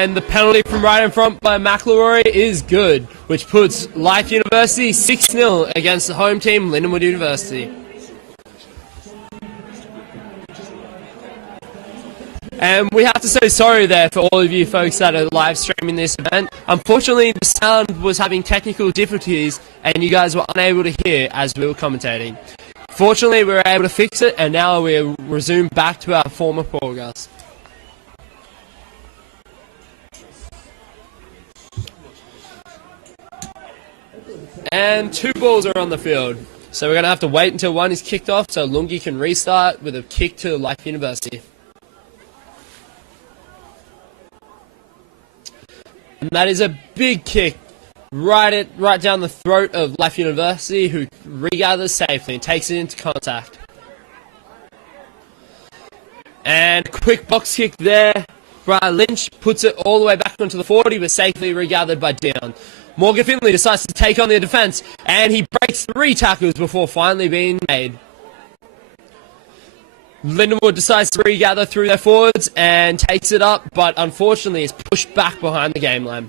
And the penalty from right in front by McElroy is good, which puts Life University 6-0 against the home team, Lindenwood University. And we have to say sorry there for all of you folks that are live streaming this event. Unfortunately, the sound was having technical difficulties and you guys were unable to hear as we were commentating. Fortunately, we were able to fix it and now we're resumed back to our former broadcast. And 2 balls are on the field. So we're going to have to wait until one is kicked off so Lungi can restart with a kick to Life University. And that is a big kick right down the throat of Life University, who regathers safely and takes it into contact. And quick box kick there. Brian Lynch puts it all the way back onto the 40, but safely regathered by Dion. Morgan Finley decides to take on the defence, and he breaks 3 tackles before finally being made. Lindenwood decides to regather through their forwards and takes it up, but unfortunately is pushed back behind the game line.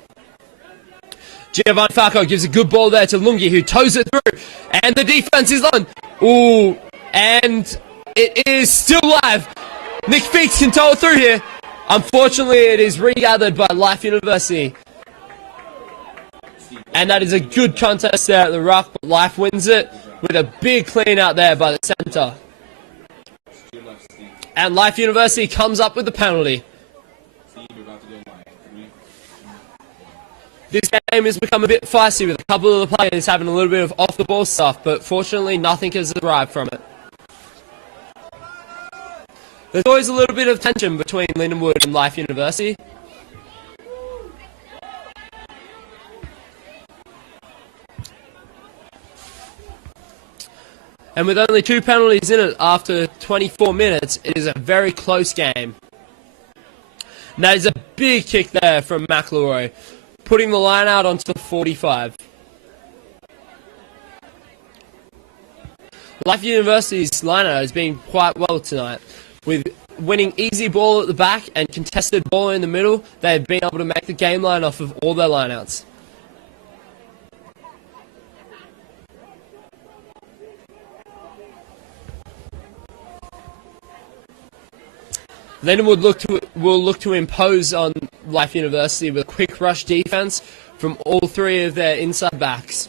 Giovanni Falco gives a good ball there to Lungi, who toes it through, and the defense is on. Ooh, and it is still live. Nick Feeks can tow it through here. Unfortunately, it is regathered by Life University. And that is a good contest there at the ruck, but Life wins it with a big clean out there by the centre. And Life University comes up with the penalty. This game has become a bit feisty with a couple of the players having a little bit of off-the-ball stuff, but fortunately nothing has arrived from it. There's always a little bit of tension between Lindenwood and Life University. And with only 2 penalties in it after 24 minutes, it is a very close game. And that is a big kick there from McElroy, putting the line out onto the 45. Life University's line out has been quite well tonight. With winning easy ball at the back and contested ball in the middle, they have been able to make the game line off of all their lineouts. Lindenwood will look to impose on Life University with a quick rush defense from all 3 of their inside backs.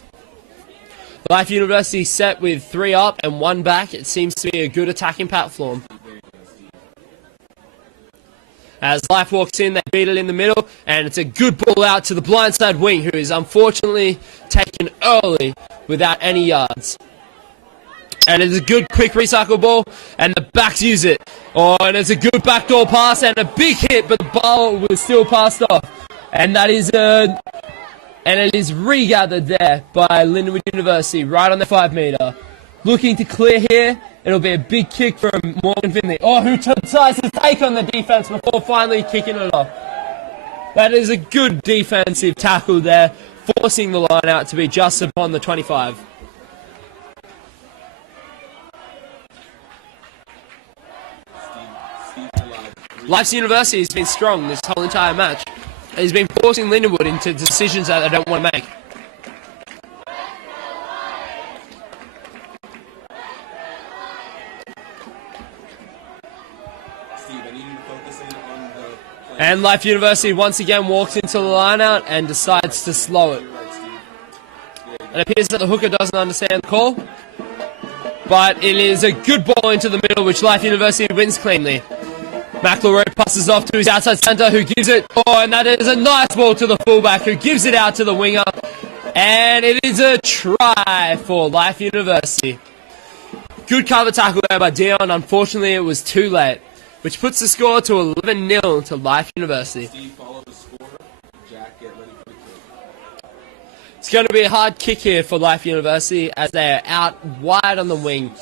Life University set with 3 up and 1 back. It seems to be a good attacking platform. As Life walks in, they beat it in the middle, and it's a good ball out to the blindside wing, who is unfortunately taken early without any yards. And it's a good quick recycle ball, and the backs use it. Oh, and it's a good backdoor pass and a big hit, but the ball was still passed off. And that is it is regathered there by Lindenwood University right on the 5 metre. Looking to clear here. It'll be a big kick from Morgan Finley. Oh, who decides to take on the defense before finally kicking it off. That is a good defensive tackle there, forcing the line out to be just upon the 25. Life's University has been strong this whole entire match. He's been forcing Lindenwood into decisions that they don't want to make. And Life University once again walks into the line-out and decides to slow it. It appears that the hooker doesn't understand the call, but it is a good ball into the middle, which Life University wins cleanly. McElroy passes off to his outside centre, who gives it. Oh, and that is a nice ball to the fullback, who gives it out to the winger. And it is a try for Life University. Good cover tackle there by Dion. Unfortunately, it was too late, which puts the score to 11-0 to Life University. It's going to be a hard kick here for Life University as they are out wide on the wing.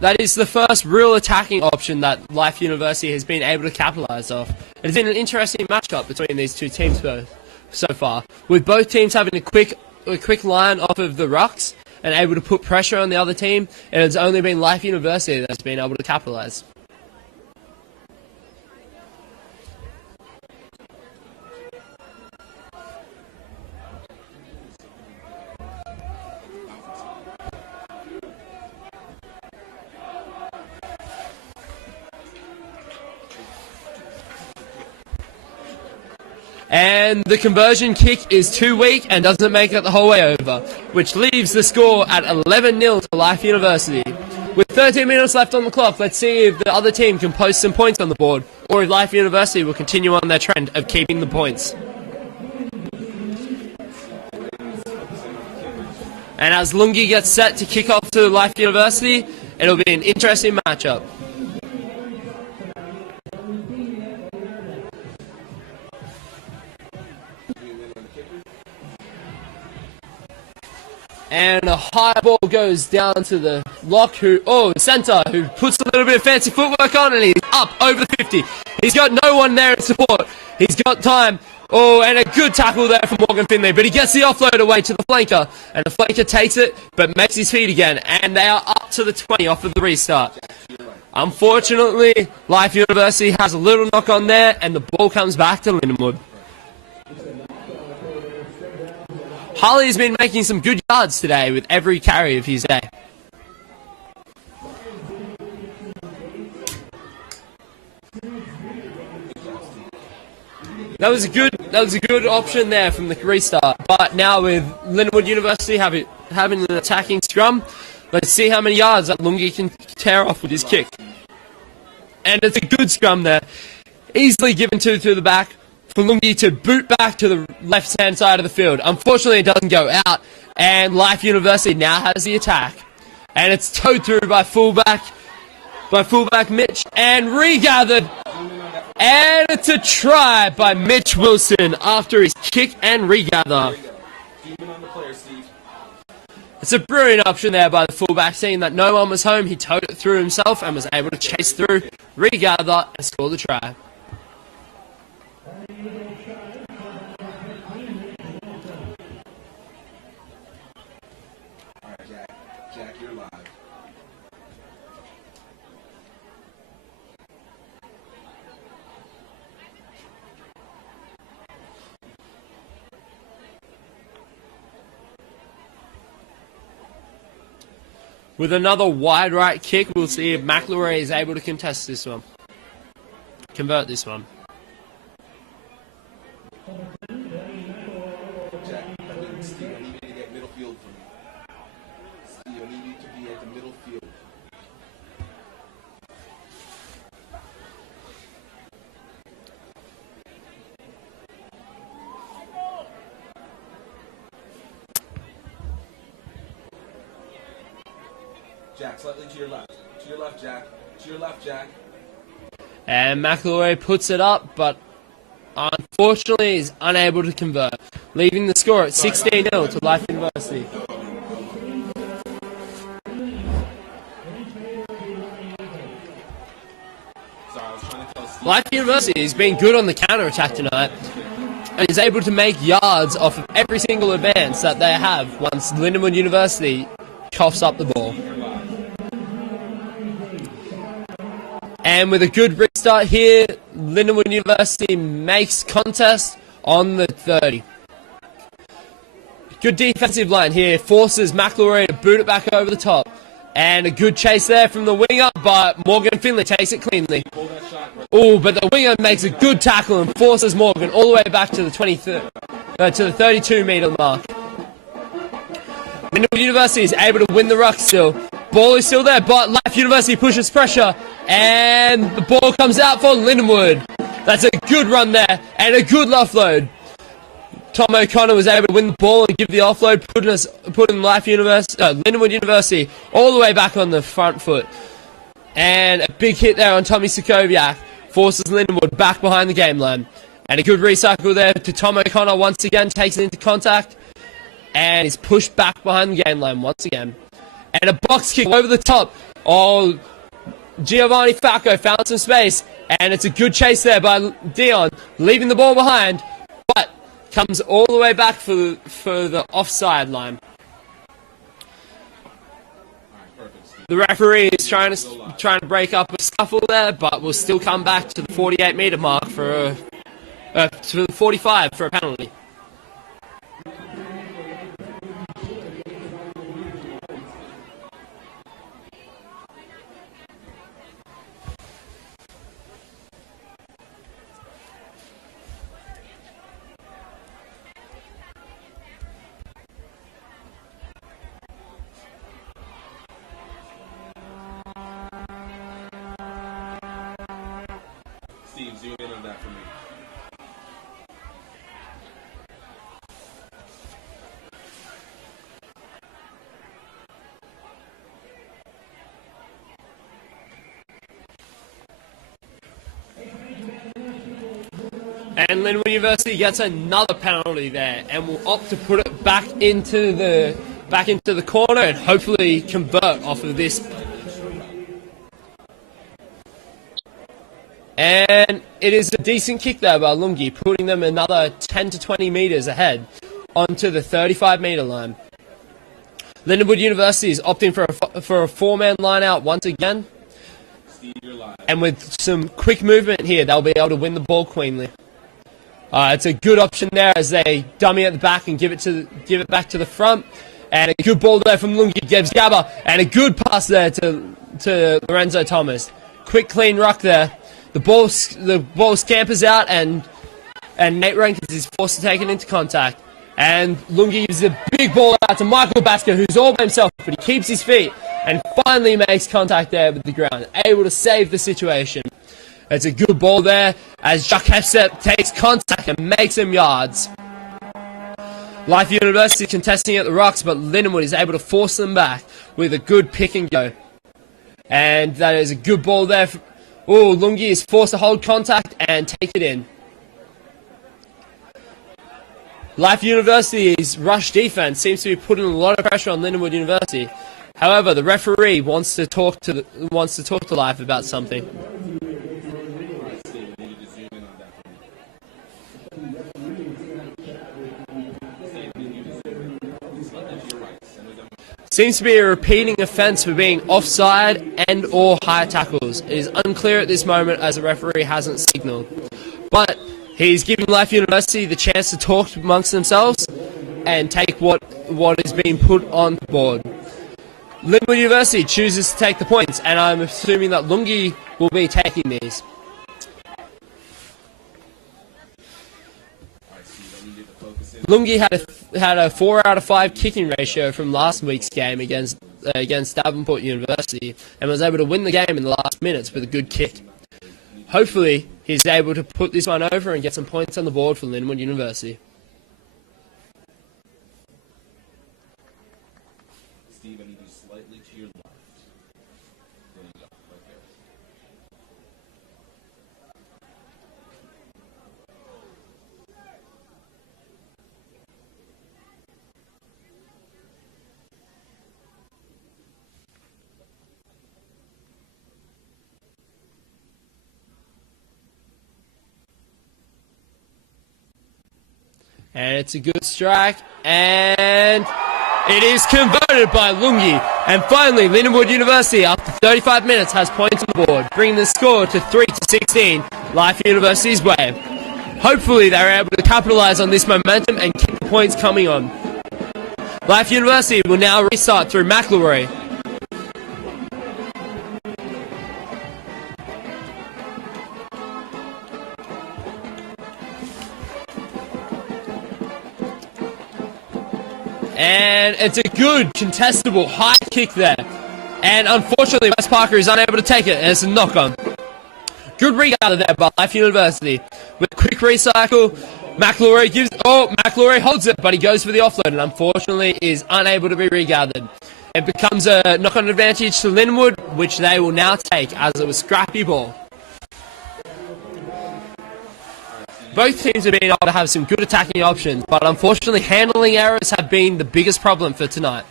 That is the first real attacking option that Life University has been able to capitalise off. It's been an interesting matchup between these two teams so far, with both teams having a quick quick line off of the rucks and able to put pressure on the other team, and it's only been Life University that's been able to capitalise. And the conversion kick is too weak and doesn't make it the whole way over, which leaves the score at 11-0 to Life University. With 13 minutes left on the clock, let's see if the other team can post some points on the board, or if Life University will continue on their trend of keeping the points. And as Lungi gets set to kick off to Life University, it'll be an interesting matchup. And a high ball goes down to the lock centre, who puts a little bit of fancy footwork on, and he's up over the 50. He's got no one there in support. He's got time. Oh, and a good tackle there from Morgan Finley, but he gets the offload away to the flanker, and the flanker takes it, but makes his feet again, and they are up to the 20 off of the restart. Unfortunately, Life University has a little knock on there, and the ball comes back to Lindenwood. Harley's been making some good yards today with every carry of his day. That was a good option there from the restart. But now with Lindenwood University having an attacking scrum, let's see how many yards that Lungi can tear off with his kick. And it's a good scrum there. Easily given to the back for Lungi to boot back to the left-hand side of the field. Unfortunately, it doesn't go out, and Life University now has the attack. And it's towed through by fullback Mitch, and regathered. And it's a try by Mitch Wilson after his kick and regather. It's a brilliant option there by the fullback, seeing that no one was home. He towed it through himself and was able to chase through, regather, and score the try. Jack, you're live. With another wide right kick, we'll see if McElroy is able to contest this one. Convert this one. Jack, Steve, I need you to get middle field for me. Steve, I need you to be at the middle field. Jack, slightly to your left. To your left, Jack. To your left, Jack. And McElroy puts it up, but unfortunately is unable to convert, leaving the score at 16-0 to Life University. Life University has been good on the counter-attack tonight and is able to make yards off of every single advance that they have once Lindenwood University coughs up the ball. And with a good restart here, Lindenwood University makes contest on the 30. Good defensive line here, forces McElroy to boot it back over the top. And a good chase there from the winger, but Morgan Finley takes it cleanly. Oh, but the winger makes a good tackle and forces Morgan all the way back to the 32-metre mark. Lindenwood University is able to win the ruck still. Ball is still there, but Life University pushes pressure, and the ball comes out for Lindenwood. That's a good run there, and a good offload. Tom O'Connor was able to win the ball and give the offload, putting Lindenwood University all the way back on the front foot. And a big hit there on Tommy Sokoviak forces Lindenwood back behind the game line. And a good recycle there to Tom O'Connor once again, takes it into contact, and is pushed back behind the game line once again. And a box kick over the top. Oh, Giovanni Falco found some space, and it's a good chase there by Dion, leaving the ball behind, but comes all the way back for the offside line. The referee is trying to break up a scuffle there, but will still come back to the 48-meter mark to the 45 for a penalty. Steve, zoom in on that for me. And Linwood University gets another penalty there, and will opt to put it back into the corner and hopefully convert off of this. And it is a decent kick there by Lungi, putting them another 10 to 20 metres ahead onto the 35-metre line. Lindenwood University is opting for a four-man line-out once again. And with some quick movement here, they'll be able to win the ball cleanly. It's a good option there as they dummy at the back and give it back to the front. And a good ball there from Lungi gives Gabba, and a good pass there to Lorenzo Thomas. Quick, clean ruck there. The ball scampers out, and Nate Rankins is forced to take it into contact. And Lungi gives a big ball out to Michael Basker, who's all by himself, but he keeps his feet and finally makes contact there with the ground, able to save the situation. It's a good ball there as Jacques Hefsep takes contact and makes some yards. Life University contesting at the rocks, but Lindenwood is able to force them back with a good pick and go. And that is a good ball there. Lungi is forced to hold contact and take it in. Life University's rush defense seems to be putting a lot of pressure on Lindenwood University. However, the referee wants to talk to Life about something. Seems to be a repeating offence for being offside and or high tackles. It is unclear at this moment as the referee hasn't signalled. But he's giving Life University the chance to talk amongst themselves and take what is being put on board. Linwood University chooses to take the points, and I'm assuming that Lungi will be taking these. Lungi had a 4 out of 5 kicking ratio from last week's game against Davenport University, and was able to win the game in the last minutes with a good kick. Hopefully, he's able to put this one over and get some points on the board for Linwood University. Steve, I need you slightly to your left. There you go, right there. And it's a good strike, and it is converted by Lungi. And finally, Lindenwood University, after 35 minutes, has points on the board, bringing the score to 3-16, Life University's way. Hopefully, they're able to capitalise on this momentum and keep the points coming on. Life University will now restart through McElroy. And it's a good, contestable, high kick there. And unfortunately, West Parker is unable to take it, and it's a knock-on. Good regather there by Life University. With a quick recycle, McElroy holds it, but he goes for the offload, and unfortunately is unable to be regathered. It becomes a knock-on advantage to Linwood, which they will now take as it was scrappy ball. Both teams have been able to have some good attacking options, but unfortunately handling errors have been the biggest problem for tonight.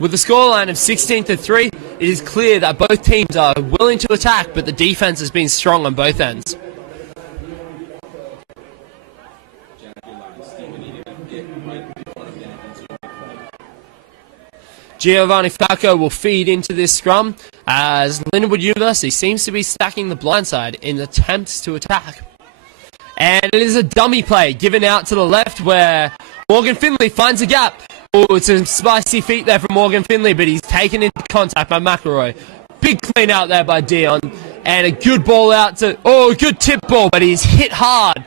With the scoreline of 16-3, it is clear that both teams are willing to attack, but the defense has been strong on both ends. Giovanni Falco will feed into this scrum as Lindenwood University seems to be stacking the blindside in attempts to attack. And it is a dummy play given out to the left where Morgan Finley finds a gap. Oh, it's some spicy feet there from Morgan Finley, but he's taken into contact by McElroy. Big clean out there by Dion. And a good ball out to... Oh, a good tip ball, but he's hit hard.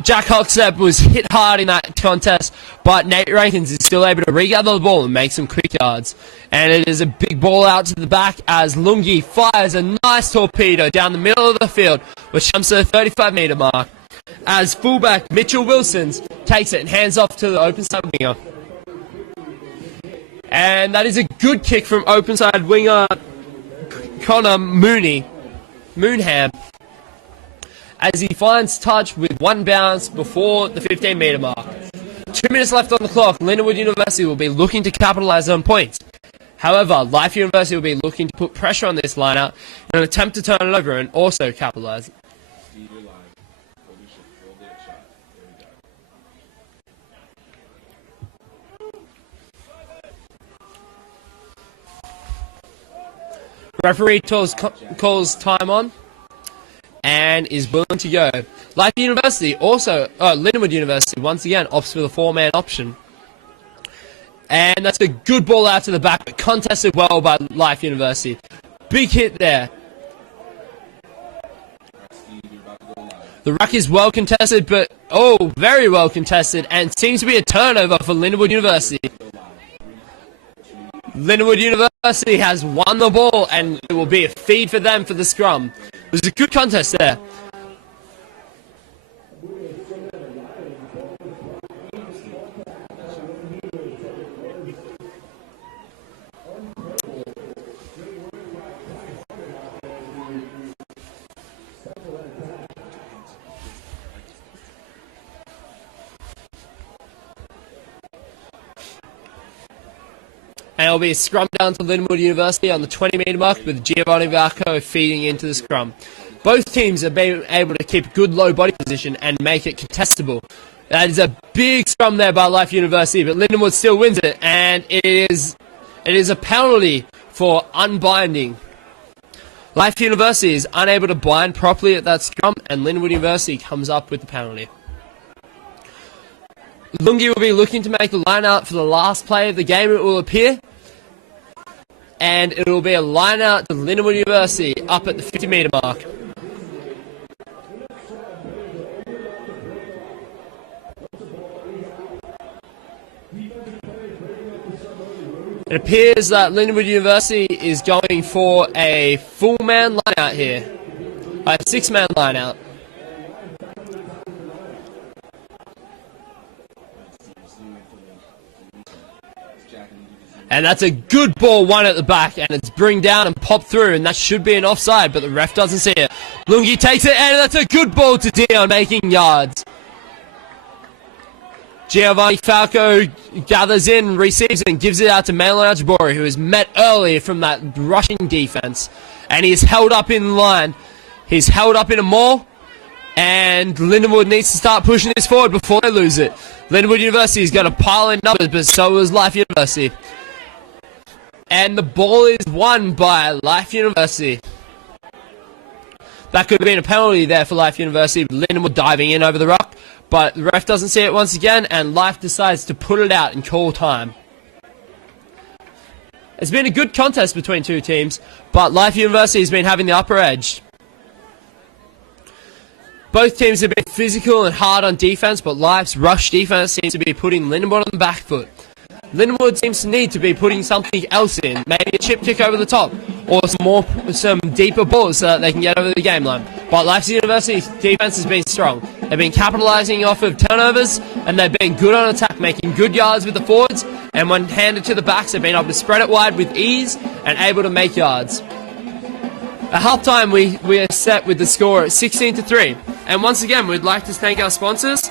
Jack Hoxep was hit hard in that contest, but Nate Rankins is still able to regather the ball and make some quick yards. And it is a big ball out to the back as Lungi fires a nice torpedo down the middle of the field, which comes to the 35-metre mark. As fullback Mitchell Wilsons takes it and hands off to the open side winger. And that is a good kick from open side winger Connor Moonham, as he finds touch with one bounce before the 15-metre mark. 2 minutes left on the clock. Lindenwood University will be looking to capitalise on points. However, Life University will be looking to put pressure on this line-out in an attempt to turn it over and also capitalise. Referee calls time on and is willing to go. Life University Lindenwood University once again opts for the 4-man option. And that's a good ball out to the back, but contested well by Life University. Big hit there. The ruck is well contested, but very well contested, and seems to be a turnover for Lindenwood University. Lindenwood University has won the ball, and it will be a feed for them for the scrum. It was a good contest there. And it'll be a scrum down to Lindenwood University on the 20-metre mark with Giovanni Varco feeding into the scrum. Both teams have been able to keep good low body position and make it contestable. That is a big scrum there by Life University, but Lindenwood still wins it, and it is a penalty for unbinding. Life University is unable to bind properly at that scrum, and Lindenwood University comes up with the penalty. Lungi will be looking to make the line out for the last play of the game, it will appear. And it will be a line out to Lindenwood University up at the 50-metre mark. It appears that Lindenwood University is going for a full-man line out here. A 6-man line out. And that's a good ball, one at the back, and it's bring down and pop through, and that should be an offside, but the ref doesn't see it. Lungi takes it, and that's a good ball to Dion, making yards. Giovanni Falco gathers in, receives it, and gives it out to Malin Ajabori, who is met early from that rushing defense. And he is held up in line. He's held up in a maul, and Lindenwood needs to start pushing this forward before they lose it. Lindenwood University is going to pile in numbers, but so is Life University. And the ball is won by Life University. That could have been a penalty there for Life University. Lindenwood diving in over the rock, but the ref doesn't see it once again, and Life decides to put it out and call time. It's been a good contest between two teams, but Life University has been having the upper edge. Both teams have been physical and hard on defense, but Life's rush defense seems to be putting Lindenwood on the back foot. Lindenwood seems to need to be putting something else in, maybe a chip kick over the top, or some deeper balls so that they can get over the game line. But Life University's defense has been strong. They've been capitalising off of turnovers, and they've been good on attack, making good yards with the forwards, and when handed to the backs, they've been able to spread it wide with ease and able to make yards. At halftime, we are set with the score at 16-3. And once again, we'd like to thank our sponsors.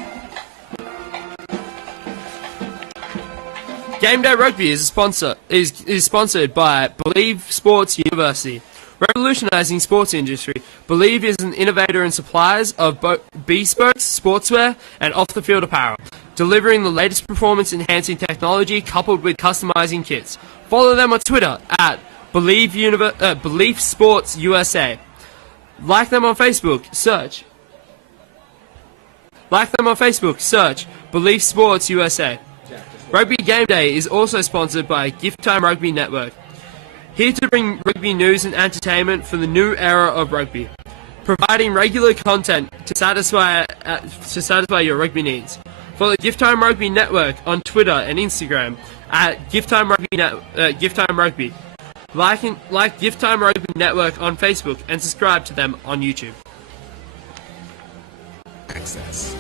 Game Day Rugby is sponsored by Believe Sports University. Revolutionising sports industry, Believe is an innovator in suppliers of bespoke sportswear and off-the-field apparel. delivering the latest performance-enhancing technology coupled with customizing kits. Follow them on Twitter at Belief Sports USA. Like them on Facebook, search Belief Sports USA. Rugby Game Day is also sponsored by Gift Time Rugby Network. Here to bring rugby news and entertainment for the new era of rugby, providing regular content to satisfy your rugby needs. Follow Gift Time Rugby Network on Twitter and Instagram at Gift Time Rugby. Like Gift Time Rugby Network on Facebook and subscribe to them on YouTube. Access.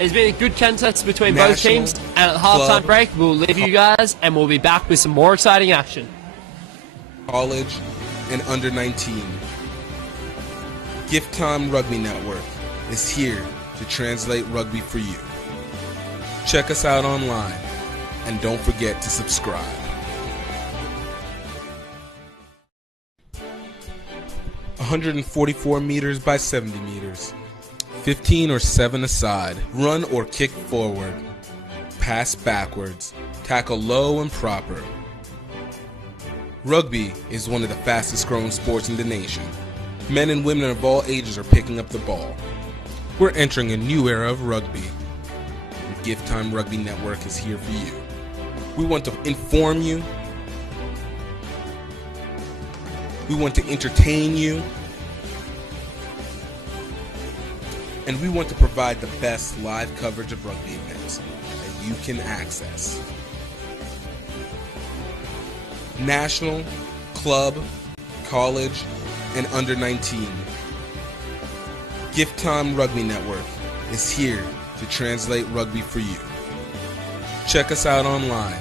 It's been a good contest between both National teams, and at the halftime Club break, we'll leave you guys, and we'll be back with some more exciting action. College and under 19. Gift Time Rugby Network is here to translate rugby for you. Check us out online, and don't forget to subscribe. "144 meters by 70 meters. 15 or 7 aside. Run or kick forward. Pass backwards. Tackle low and proper." Rugby is one of the fastest growing sports in the nation. Men and women of all ages are picking up the ball. We're entering a new era of rugby. And Gift Time Rugby Network is here for you. We want to inform you. We want to entertain you. And we want to provide the best live coverage of rugby events that you can access. National, club, college, and under 19. Gift Time Rugby Network is here to translate rugby for you. Check us out online,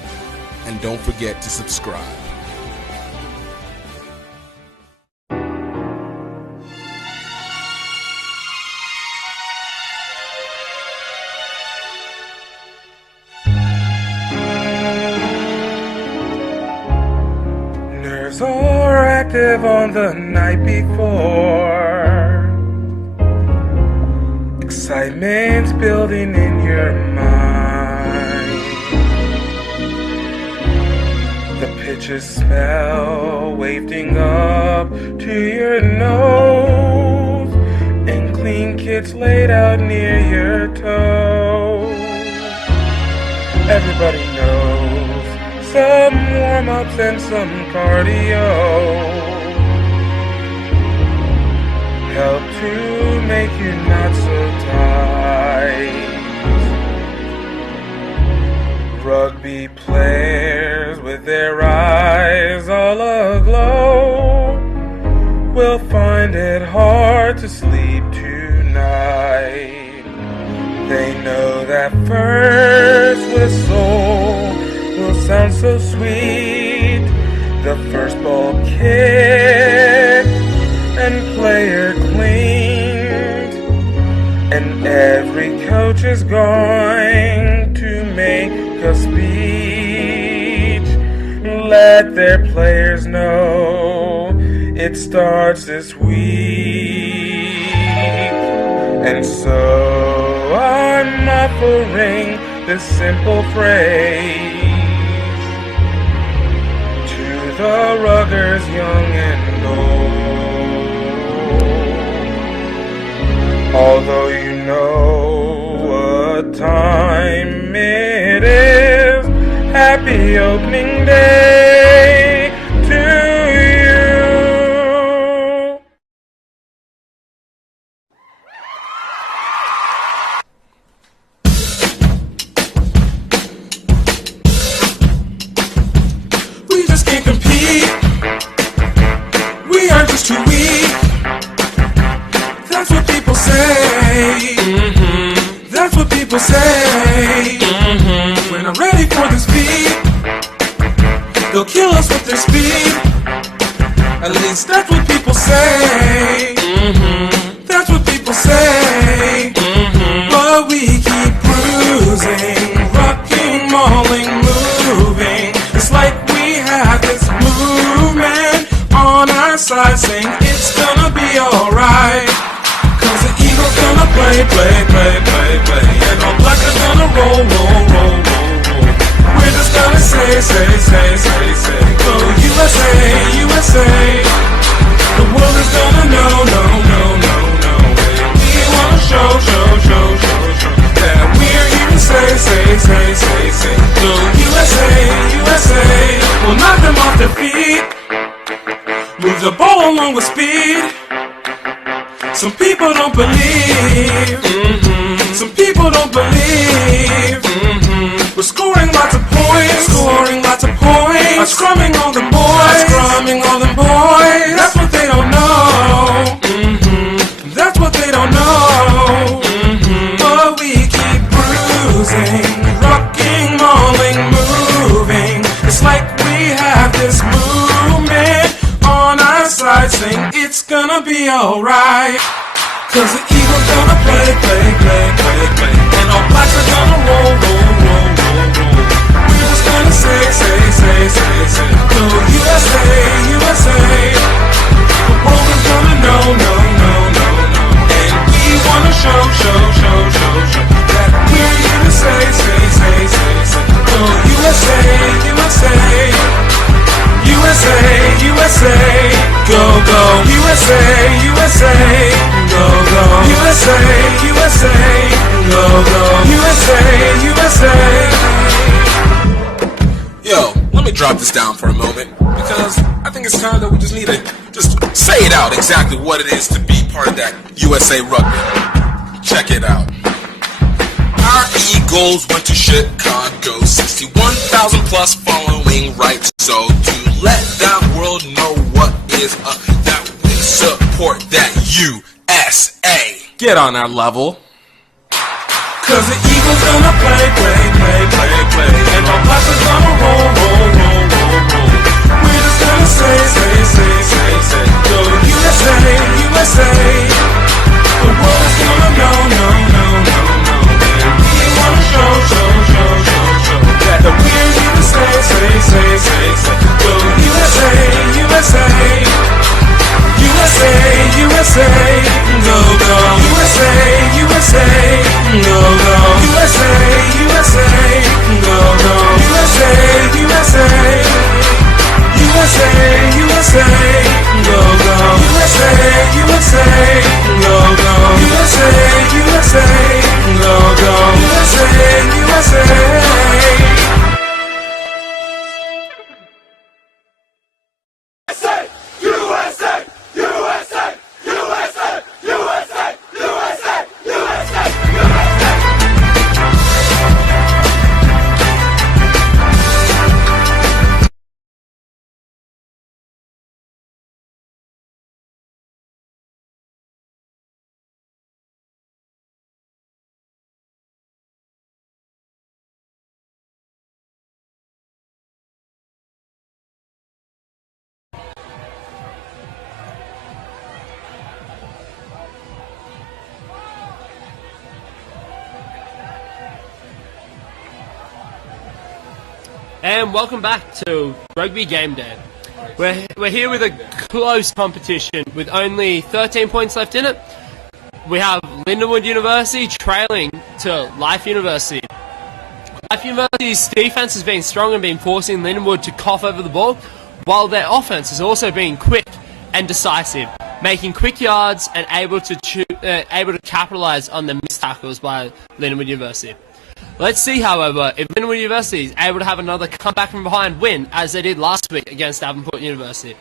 and don't forget to subscribe. Nerves are active on the night before. Excitement's building in your mind. The pitches smell wafting up to your nose, and clean kits laid out near your toes. Everybody knows some warm-ups and some cardio help to make you not so tight. Rugby players with their eyes all aglow will find it hard to sleep tonight. They know that first whistle will sound so sweet. The first ball kicked and player cleaned, and every coach is going to make a speech. Let their players know it starts this week. And so I'm offering this simple phrase to the ruggers young and old. Although you know what time it is, happy opening day to you. We just can't compete. We are just too weak. That's what people say. That's what people say. When I'm ready for this beat, they'll kill us with their speed. At least that's what people say. That's what people say. But we keep bruising, rocking, mauling, moving. It's like we have this movement on our side, saying it's gonna be alright. 'Cause the Eagles gonna play, and all black We're just gonna say, go USA, USA. The world is gonna know. We wanna show that we're here to say, go USA, USA. We'll knock them off their feet, move the ball along with speed. Some people don't believe. Some people don't believe. We're scoring lots of points. I'm scrumming all them boys. That's what they don't know. That's what they don't know. But we keep bruising, rocking, mauling, moving. It's like we have this movement on our side, saying it's gonna be alright. Cause the Eagles gonna play. And all blacks are gonna roll. We're just gonna say, go USA, USA. The world is gonna know. And we wanna show that we're here to say, go USA, USA. USA, USA. Go USA, USA. Go USA, USA. Go USA, USA. Yo, let me drop this down for a moment, because I think it's time that we just need to just say it out exactly what it is to be part of that USA Rugby. Check it out. Our Eagles went to Chicago, 61,000 plus following right, so to let that world know what is up, that we support that USA. Get on our level. Cause the Eagles gonna play. And all blacks are gonna roll. We're just gonna say, go USA, USA. The world is gonna know. And we wanna show that we're here to say, go USA, USA. USA, USA. Go USA, USA. Go USA, USA. Go USA, USA. USA, USA. Go USA, USA. Go USA, USA. Go USA, USA. And welcome back to Rugby Game Day. We're here with a close competition with only 13 points left in it. We have Lindenwood University trailing to Life University. Life University's defense has been strong and been forcing Lindenwood to cough over the ball, while their offense has also been quick and decisive, making quick yards and able to capitalize on the missed tackles by Lindenwood University. Let's see, however, if Lindenwood University is able to have another comeback from behind win as they did last week against Davenport University.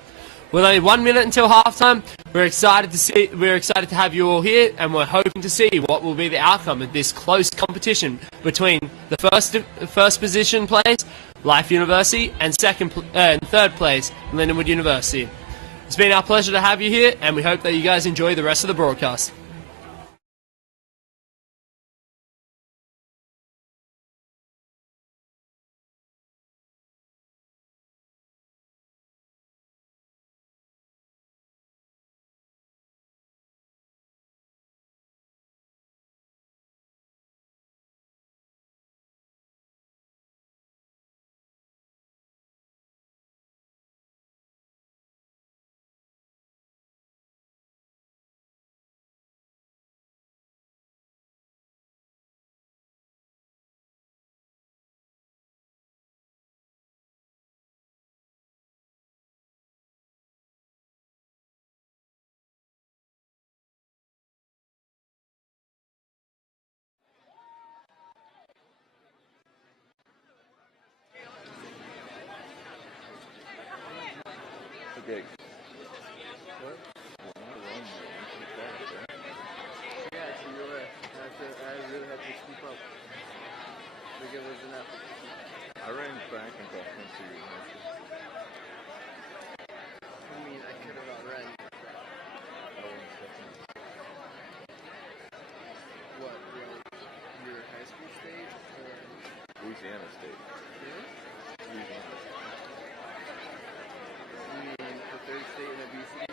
With only 1 minute until halftime, we're excited to have you all here, and we're hoping to see what will be the outcome of this close competition between the first position place, Life University, and third place, Lindenwood University. It's been our pleasure to have you here, and we hope that you guys enjoy the rest of the broadcast. gig. What? Yeah, so you're right. I really have to keep up. Like it was enough. I ran track until Quincy High School. I mean, I could have outrun. I wasn't second. What, your high school state? Or... Louisiana State. Really? Louisiana. You mean the third state in obesity?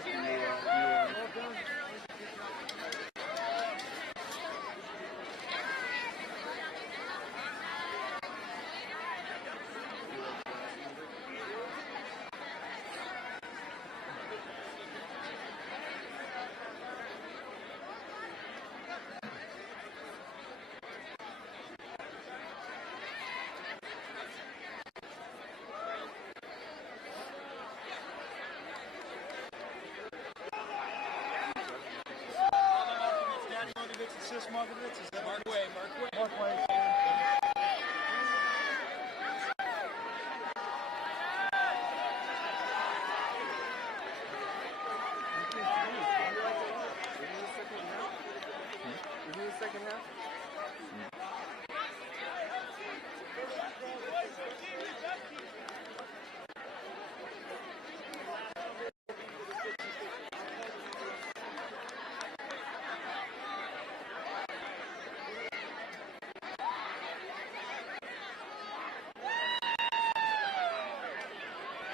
You second half?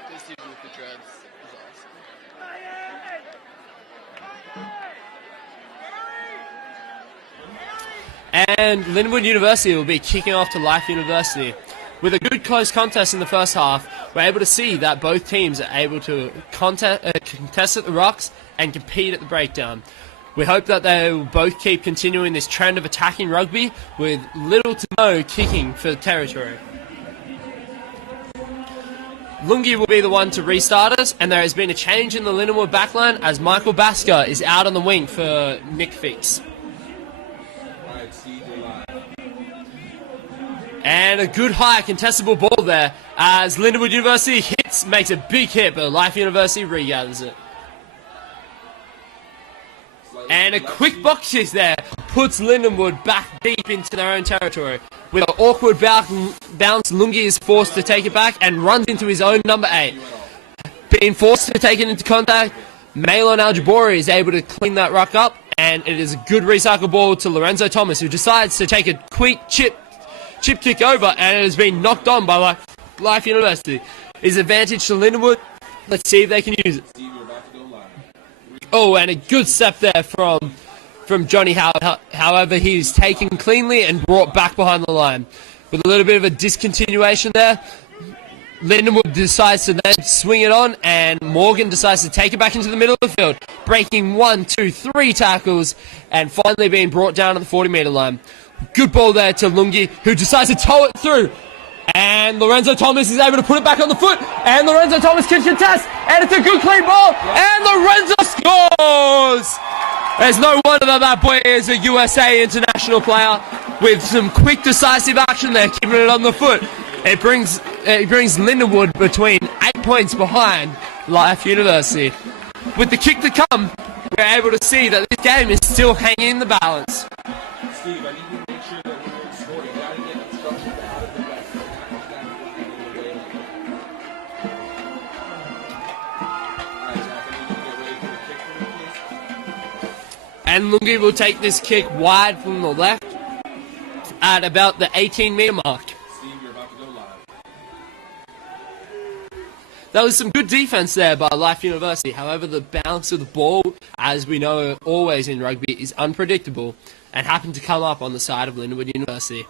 This dude with the dreads is awesome. And Lindenwood University will be kicking off to Life University. With a good close contest in the first half, we're able to see that both teams are able to contest at the rocks and compete at the breakdown. We hope that they will both keep continuing this trend of attacking rugby with little to no kicking for territory. Lungi will be the one to restart us, and there has been a change in the Lindenwood backline as Michael Basker is out on the wing for Nick Fix. And a good high contestable ball there as Lindenwood University makes a big hit, but Life University regathers it. And a quick box kick there puts Lindenwood back deep into their own territory. With an awkward bounce, Lungi is forced to take it back and runs into his own number 8. Being forced to take it into contact, Malon Aljabori is able to clean that ruck up, and it is a good recycle ball to Lorenzo Thomas, who decides to take a quick chip kick over, and it has been knocked on by Life University. Is advantage to Lindenwood. Let's see if they can use it. Oh, and a good step there from Johnny Howard. However, he's taken cleanly and brought back behind the line. With a little bit of a discontinuation there, Lindenwood decides to then swing it on, and Morgan decides to take it back into the middle of the field, breaking 1, 2, 3 tackles, and finally being brought down at the 40-metre line. Good ball there to Lungi, who decides to tow it through. And Lorenzo Thomas is able to put it back on the foot. And Lorenzo Thomas can contest. And it's a good clean ball. And Lorenzo scores! There's no wonder that boy is a USA international player with some quick, decisive action there, keeping it on the foot. It brings Lindenwood between 8 points behind Life University. With the kick to come, we're able to see that this game is still hanging in the balance. Steve, I need you to make sure that when you're scoring, you gotta get instructions out of the back. Alright, Zach, I need you to get ready for the kick for me, please. And Lungi will take this kick wide from the left at about the 18-metre mark. Steve, you're about to go live. That was some good defense there by Life University. However, the bounce of the ball, as we know always in rugby, is unpredictable and happened to come up on the side of Lindenwood University.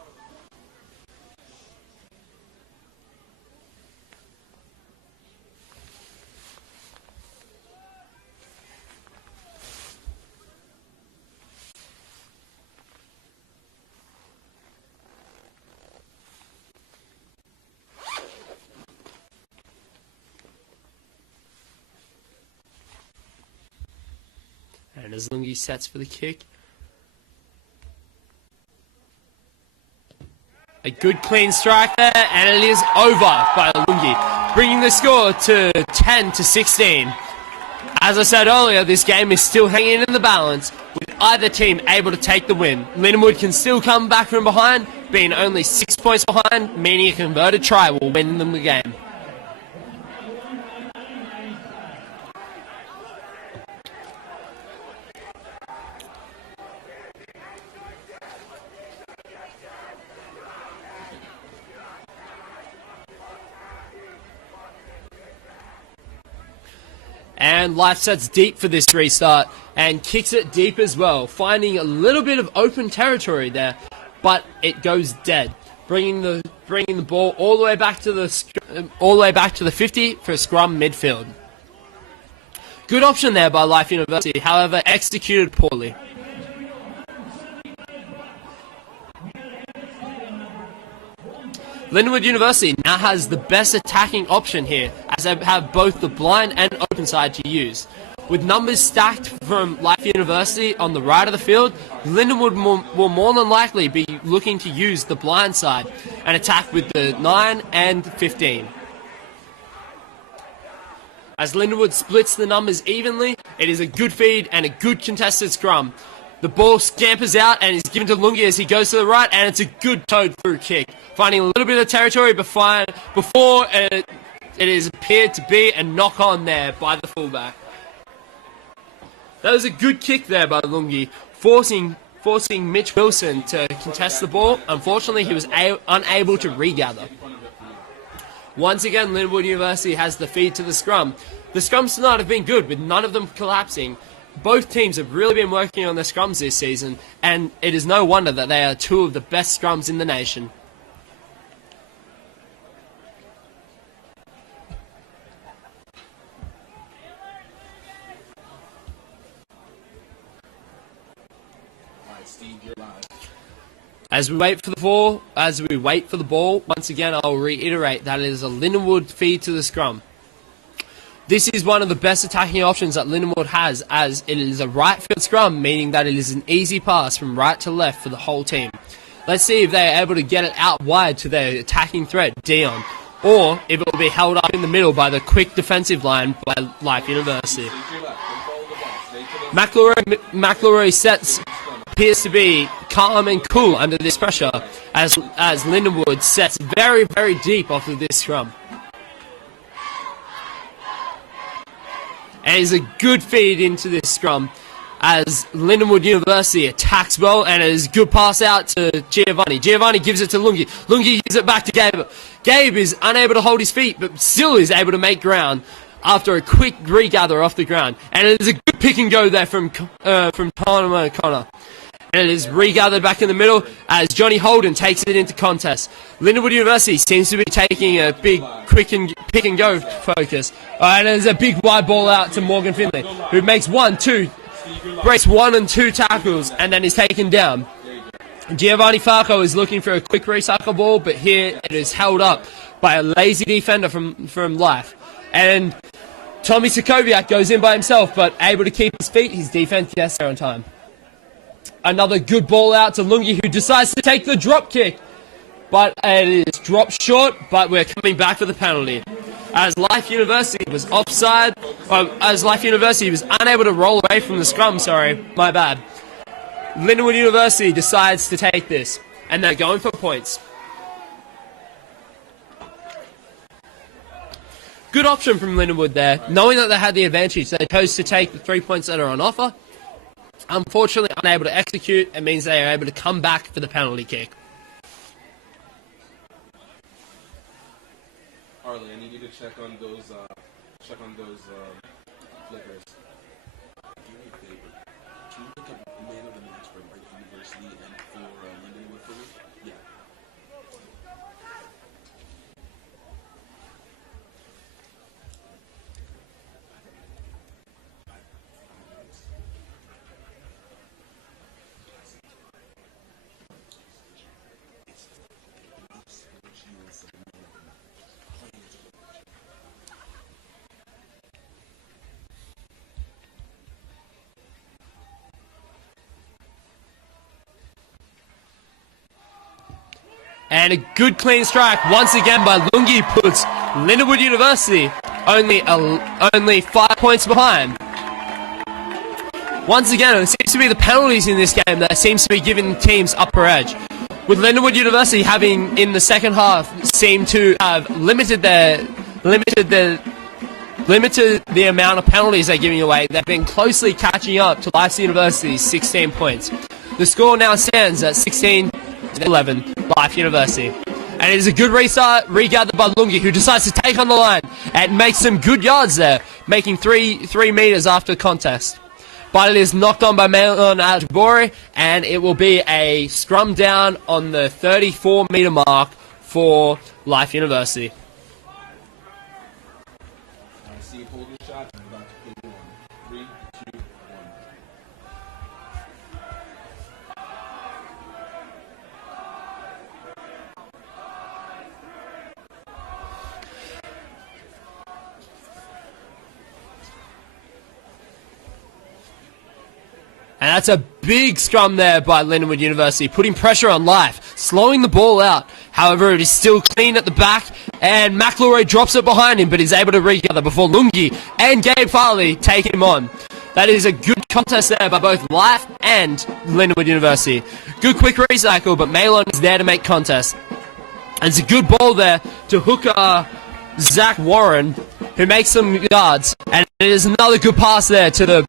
And as Lungi sets for the kick, a good clean strike there, and it is over by Lungi. bringing the score to 10-16. As I said earlier, this game is still hanging in the balance, with either team able to take the win. Lindenwood can still come back from behind, being only 6 points behind, meaning a converted try will win them the game. And Life sets deep for this restart and kicks it deep as well, finding a little bit of open territory there, but it goes dead, bringing the ball all the way back to the 50 for a scrum midfield. Good option there by Life University, however executed poorly. Lindenwood University now has the best attacking option here, as they have both the blind and open side to use. With numbers stacked from Life University on the right of the field, Lindenwood will more than likely be looking to use the blind side and attack with the 9 and 15. As Lindenwood splits the numbers evenly, it is a good feed and a good contested scrum. The ball scampers out and is given to Lungi as he goes to the right, and it's a good towed through kick, finding a little bit of territory before it is appeared to be a knock on there by the fullback. That was a good kick there by Lungi, forcing Mitch Wilson to contest the ball. Unfortunately, he was unable to regather. Once again, Lindenwood University has the feed to the scrum. The scrums tonight have been good, with none of them collapsing. Both teams have really been working on their scrums this season, and it is no wonder that they are two of the best scrums in the nation. As we wait for the ball, once again I'll reiterate that it is a Lindenwood feed to the scrum. This is one of the best attacking options that Lindenwood has, as it is a right field scrum, meaning that it is an easy pass from right to left for the whole team. Let's see if they are able to get it out wide to their attacking threat, Dion, or if it will be held up in the middle by the quick defensive line by Life University. McElroy sets appears to be calm and cool under this pressure, as Lindenwood sets very, very deep off of this scrum. And it's a good feed into this scrum as Lindenwood University attacks well, and it is a good pass out to Giovanni. Giovanni gives it to Lungi. Lungi gives it back to Gabe. Gabe is unable to hold his feet, but still is able to make ground after a quick regather off the ground. And it is a good pick and go there from Connor O'Connor. And it is regathered back in the middle as Johnny Holden takes it into contest. Lindenwood University seems to be taking a big quick and pick and go focus. And there's a big wide ball out to Morgan Finley, who makes breaks 1 and 2 tackles, and then is taken down. Giovanni Falco is looking for a quick recycle ball, but here it is held up by a lazy defender from Life. And Tommy Sokoviak goes in by himself, but able to keep his feet. His defense gets there on time. Another good ball out to Lungi, who decides to take the drop kick. But it is dropped short, but we're coming back for the penalty. As Life University was offside, as Life University was unable to roll away from the scrum, my bad. Lindenwood University decides to take this, and they're going for points. Good option from Lindenwood there. Knowing that they had the advantage, they chose to take the 3 points that are on offer. Unfortunately, unable to execute, it means they are able to come back for the penalty kick. Harley, I need you to check on those flickers. Do me a favor. Can you look up man of the match for Life University and for Lindenwood for me? Yeah. And a good clean strike once again by Lungi puts Lindenwood University only 5 points behind. Once again, it seems to be the penalties in this game that seems to be giving teams upper edge. With Lindenwood University having in the second half seemed to have limited the amount of penalties they're giving away. They've been closely catching up to Life University's 16 points. The score now stands at 16-11, Life University. And it is a good restart, regathered by Lungi, who decides to take on the line and make some good yards there, making 3 meters after contest. But it is knocked on by Malon Ajbori, and it will be a scrum down on the 34-meter mark for Life University. I see you hold your shot. I'm about to put it on. 3, 2, 1. And that's a big scrum there by Lindenwood University, putting pressure on Life, slowing the ball out. However, it is still clean at the back, and McElroy drops it behind him, but is able to regather before Lungi and Gabe Farley take him on. That is a good contest there by both Life and Lindenwood University. Good quick recycle, but Malon is there to make contest. And it's a good ball there to hooker Zach Warren, who makes some yards. And it is another good pass there to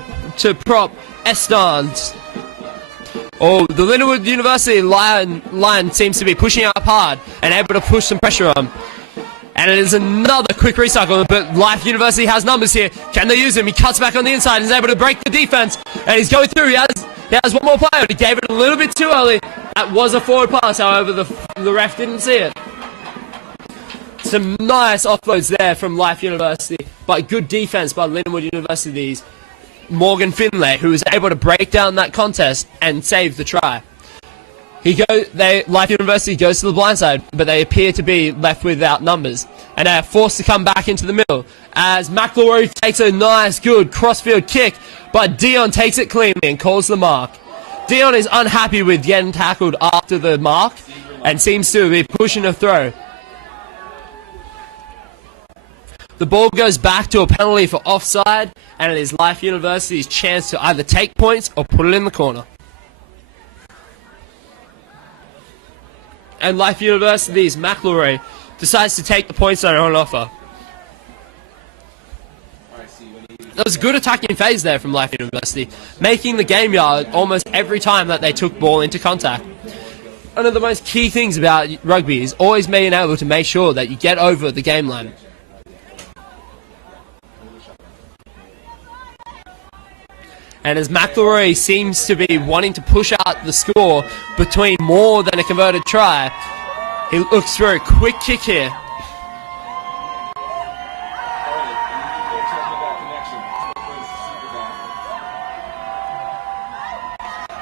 prop Estans. Oh, the Lindenwood University line seems to be pushing up hard and able to push some pressure on. And it is another quick recycle, but Life University has numbers here. Can they use him? He cuts back on the inside and is able to break the defense. And he's going through. He has one more player, but he gave it a little bit too early. That was a forward pass, however, the ref didn't see it. Some nice offloads there from Life University, but good defense by Lindenwood University's Morgan Finlay, who was able to break down that contest and save the try. Life University goes to the blind side, but they appear to be left without numbers, and they are forced to come back into the middle as McElroy takes a nice, good crossfield kick, but Dion takes it cleanly and calls the mark. Dion is unhappy with getting tackled after the mark and seems to be pushing a throw. The ball goes back to a penalty for offside, and it is Life University's chance to either take points or put it in the corner. And Life University's McElroy decides to take the points that are on offer. That was a good attacking phase there from Life University, making the game yard almost every time that they took ball into contact. One of the most key things about rugby is always being able to make sure that you get over the game line. And as McElroy seems to be wanting to push out the score between more than a converted try, he looks for a quick kick here.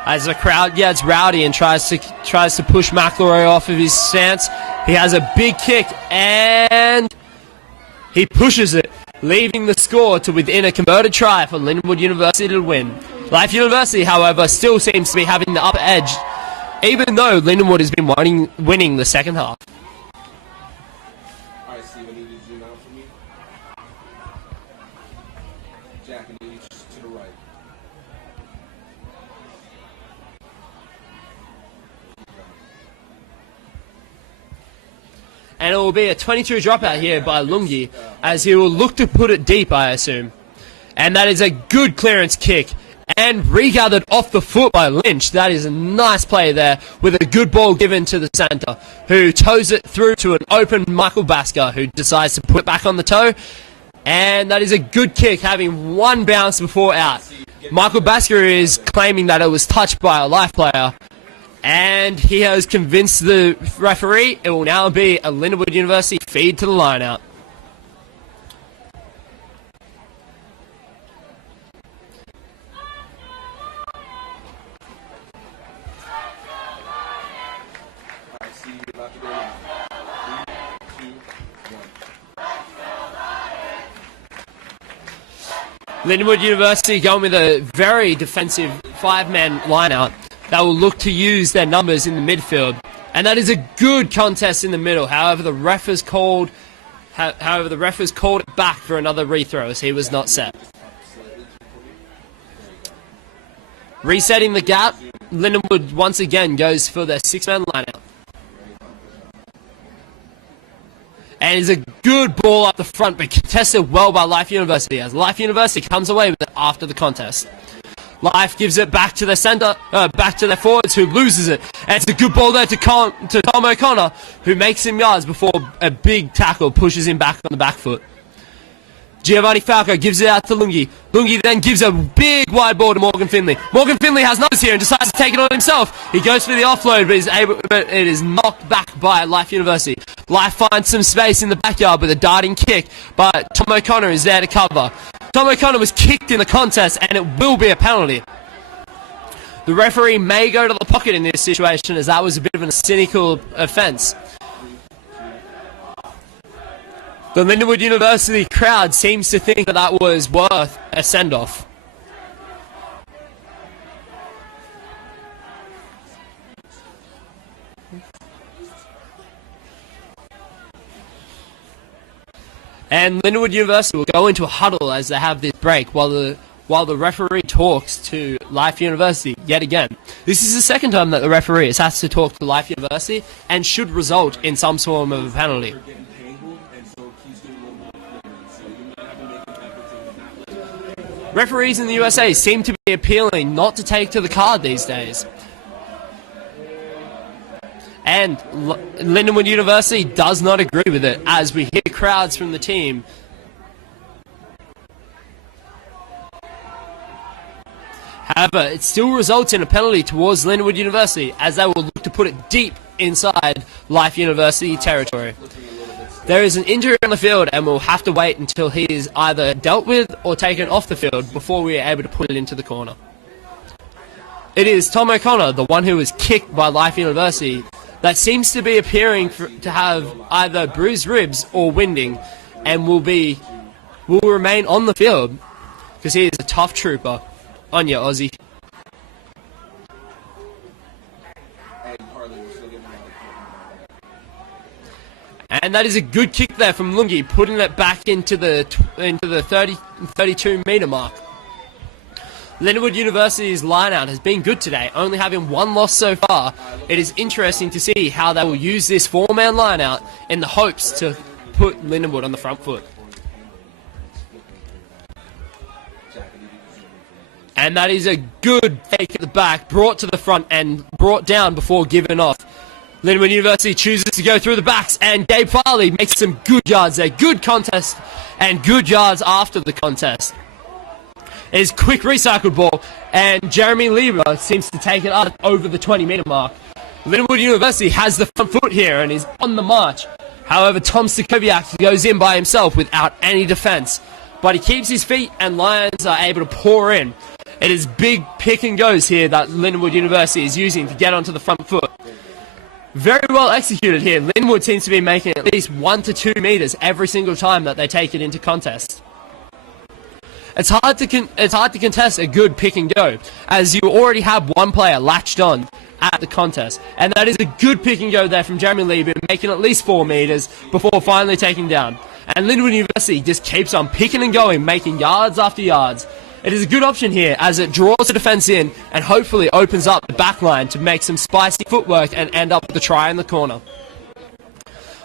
As the crowd gets rowdy and tries to push McElroy off of his stance, he has a big kick and he pushes it, leaving the score to within a converted try for Lindenwood University to win. Life University, however, still seems to be having the upper edge, even though Lindenwood has been winning the second half. Alright, Steve, I need you to zoom out for me. Jack, I need you just to the right. And it will be a 22 dropout here by Lungi, as he will look to put it deep, I assume. And that is a good clearance kick, and regathered off the foot by Lynch. That is a nice play there, with a good ball given to the centre, who toes it through to an open Michael Basker, who decides to put it back on the toe. And that is a good kick, having one bounce before out. Michael Basker is claiming that it was touched by a Life player, and he has convinced the referee it will now be a Lindenwood University feed to the line out. Alright, Steve, you're about to go now. 3, 2, 1. Lindenwood University going with a very defensive five-man line-out that will look to use their numbers in the midfield. And that is a good contest in the middle. However, the ref has called However, the ref has called it back for another rethrow as he was not set. Resetting the gap, Lindenwood once again goes for their 6-man lineout. And it's a good ball up the front, but contested well by Life University, as Life University comes away with it after the contest. Life gives it back to their center, back to their forwards, who loses it. And it's a good ball there to Tom O'Connor, who makes him yards before a big tackle pushes him back on the back foot. Giovanni Falco gives it out to Lungi. Lungi then gives a big wide ball to Morgan Finley. Morgan Finley has numbers here and decides to take it on himself. He goes for the offload, but it is knocked back by Life University. Life finds some space in the backyard with a darting kick, but Tom O'Connor is there to cover. Tom O'Connor was kicked in the contest, and it will be a penalty. The referee may go to the pocket in this situation, as that was a bit of a cynical offence. The Lindenwood University crowd seems to think that that was worth a send-off. And Lindenwood University will go into a huddle as they have this break while the referee talks to Life University yet again. This is the second time that the referee has to talk to Life University and should result in some form of a penalty. Referees in the USA seem to be appealing not to take to the card these days. And Lindenwood University does not agree with it, as we hear crowds from the team. However, it still results in a penalty towards Lindenwood University, as they will look to put it deep inside Life University territory. There is an injury on the field, and we'll have to wait until he is either dealt with or taken off the field before we are able to put it into the corner. It is Tom O'Connor, the one who was kicked by Life University, that seems to be appearing to have either bruised ribs or winding, and will remain on the field because he is a tough trooper. On ya, Aussie. And that is a good kick there from Lungi, putting it back into the 32 metre mark. Lindenwood University's lineout has been good today, only having one loss so far. It is interesting to see how they will use this 4-man lineout in the hopes to put Lindenwood on the front foot. And that is a good fake at the back, brought to the front and brought down before given off. Lindenwood University chooses to go through the backs, and Gabe Farley makes some good yards there. Good contest and good yards after the contest. It is quick recycled ball, and Jeremy Lieber seems to take it up over the 20-metre mark. Lindenwood University has the front foot here and is on the march. However, Tom Stakoviak goes in by himself without any defence. But he keeps his feet, and Lions are able to pour in. It is big pick and goes here that Lindenwood University is using to get onto the front foot. Very well executed here. Lindenwood seems to be making at least 1 to 2 metres every single time that they take it into contest. It's hard to contest a good pick and go, as you already have one player latched on at the contest. And that is a good pick and go there from Jeremy Lieber, making at least 4 metres before finally taking down. And Lindenwood University just keeps on picking and going, making yards after yards. It is a good option here as it draws the defence in and hopefully opens up the back line to make some spicy footwork and end up with the try in the corner.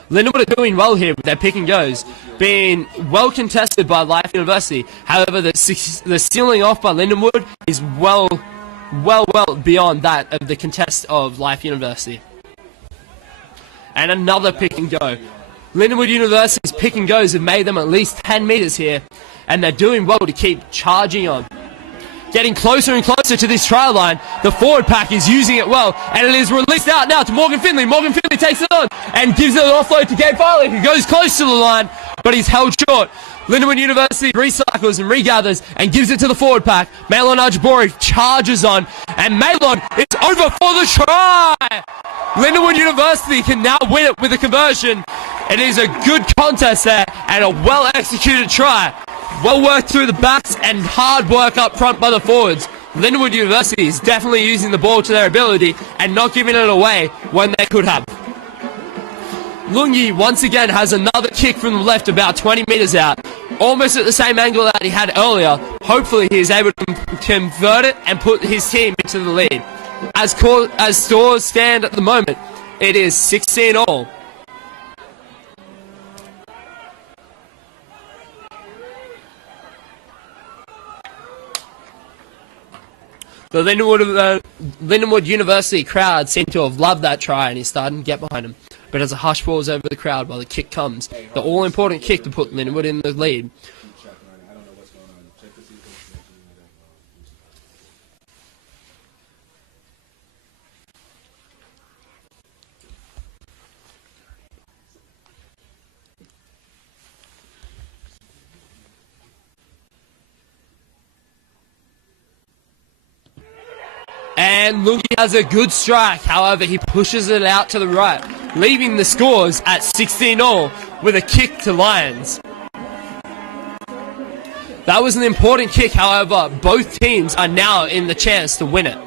Lindenwood are doing well here with their pick and goes, being well contested by Life University. However, the sealing off by Lindenwood is well beyond that of the contest of Life University. And another pick and go. Lindenwood University's pick and goes have made them at least 10 metres here, and they're doing well to keep charging on. Getting closer and closer to this try line, the forward pack is using it well, and it is released out now to Morgan Finley. Morgan Finley takes it on and gives it an offload to Gabe Farley, who goes close to the line, but he's held short. Lindenwood University recycles and regathers and gives it to the forward pack. Malon Ajabori charges on, and Malon is over for the try! Lindenwood University can now win it with a conversion. It is a good contest there and a well-executed try. Well worked through the backs and hard work up front by the forwards. Lindenwood University is definitely using the ball to their ability and not giving it away when they could have. Lungi once again has another kick from the left about 20 metres out, almost at the same angle that he had earlier. Hopefully he is able to convert it and put his team into the lead. As scores stand at the moment, it is 16 all. The Lindenwood University crowd seem to have loved that try, and he's starting to get behind him. But as a hush falls over the crowd while the kick comes, the all-important kick to put Lindenwood in the lead. And Lungi has a good strike, however he pushes it out to the right, leaving the scores at 16 all with a kick to Lions. That was an important kick, however both teams are now in the chance to win it.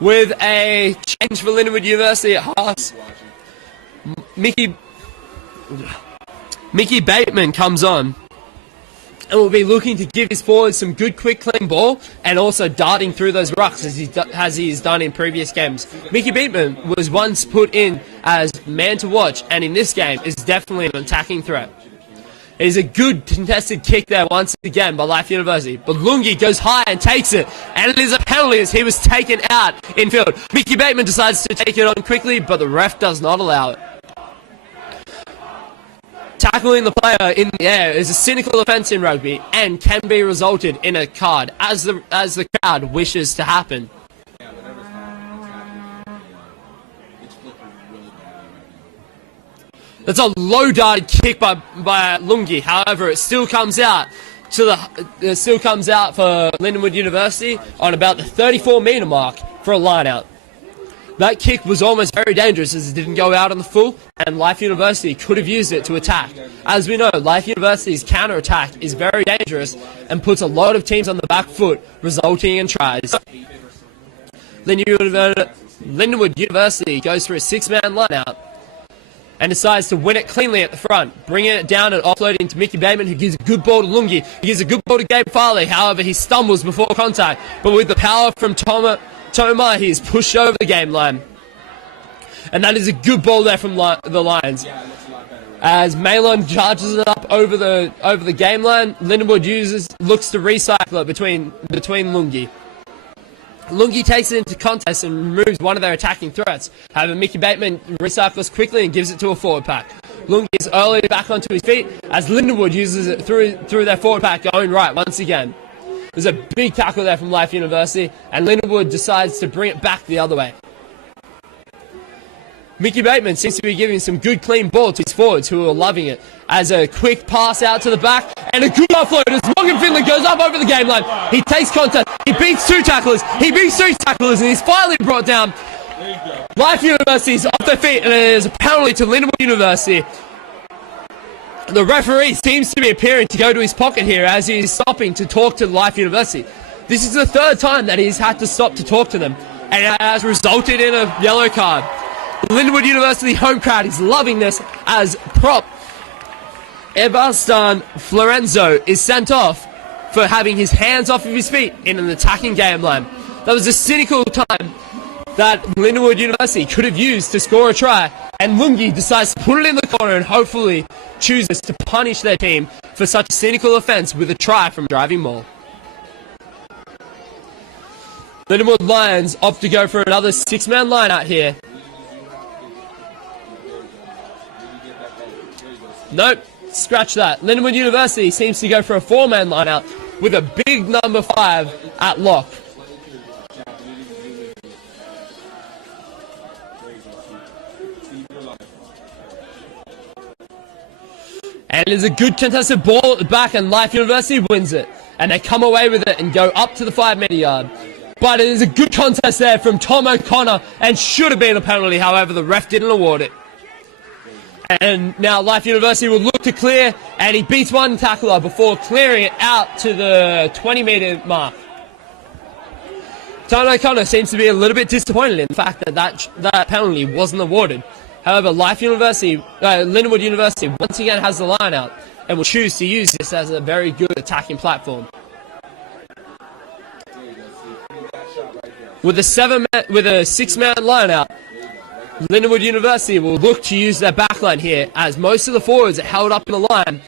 With a change for Lindenwood University at halves, Mickey Bateman comes on and will be looking to give his forwards some good, quick, clean ball and also darting through those rucks as he's done in previous games. Mickey Bateman was once put in as man to watch, and in this game is definitely an attacking threat. It is a good contested kick there once again by Life University, but Lungi goes high and takes it, and it is a penalty as he was taken out in field. Mickey Bateman decides to take it on quickly, but the ref does not allow it. Tackling the player in the air is a cynical offence in rugby and can be resulted in a card, as the crowd wishes to happen. That's a low-darted kick by Lungi. However, it still comes out for Lindenwood University on about the 34-metre mark for a line-out. That kick was almost very dangerous as it didn't go out on the full, and Life University could have used it to attack. As we know, Life University's counter-attack is very dangerous and puts a lot of teams on the back foot, resulting in tries. Lindenwood University goes for a six-man line-out and decides to win it cleanly at the front, bringing it down and offloading to Mickey Bateman, who gives a good ball to Lungi. He gives a good ball to Gabe Farley, however he stumbles before contact, but with the power from Toma, he is pushed over the game line. And that is a good ball there from the Lions. As Malon charges it up over the game line, Lindenwood looks to recycle it between Lungi. Lungi takes it into contest and removes one of their attacking threats. However, Mickey Bateman recycles quickly and gives it to a forward pack. Lungi is early back onto his feet as Lindenwood uses it through their forward pack going right once again. There's a big tackle there from Life University, and Lindenwood decides to bring it back the other way. Mickey Bateman seems to be giving some good clean ball to his forwards who are loving it, as a quick pass out to the back and a good offload as Morgan Finley goes up over the game line. He takes contact, he beats two tacklers, he beats three tacklers, and he's finally brought down. Life University is off their feet, and it is a penalty to Lindenwood University. The referee seems to be appearing to go to his pocket here as he is stopping to talk to Life University. This is the third time that he's had to stop to talk to them, and it has resulted in a yellow card. The Lindenwood University home crowd is loving this as prop Ebastan Florenzo is sent off for having his hands off of his feet in an attacking game line. That was a cynical time that Lindenwood University could have used to score a try, and Lungi decides to put it in the corner and hopefully chooses to punish their team for such a cynical offence with a try from driving maul. Lindenwood Lions opt to go for another six-man line out here. Nope, scratch that. Lindenwood University seems to go for a four-man line out with a big number 5 at lock. And it is a good contested ball at the back, and Life University wins it. And they come away with it and go up to the 5-metre yard. But it is a good contest there from Tom O'Connor and should have been a penalty, however the ref didn't award it. And now Life University will look to clear, and he beats one tackler before clearing it out to the 20-metre mark. Tom O'Connor seems to be a little bit disappointed in the fact that that penalty wasn't awarded. However, Lindenwood University once again has the line out and will choose to use this as a very good attacking platform. With a 6-man line out, Lindenwood University will look to use their backline here, as most of the forwards are held up in the line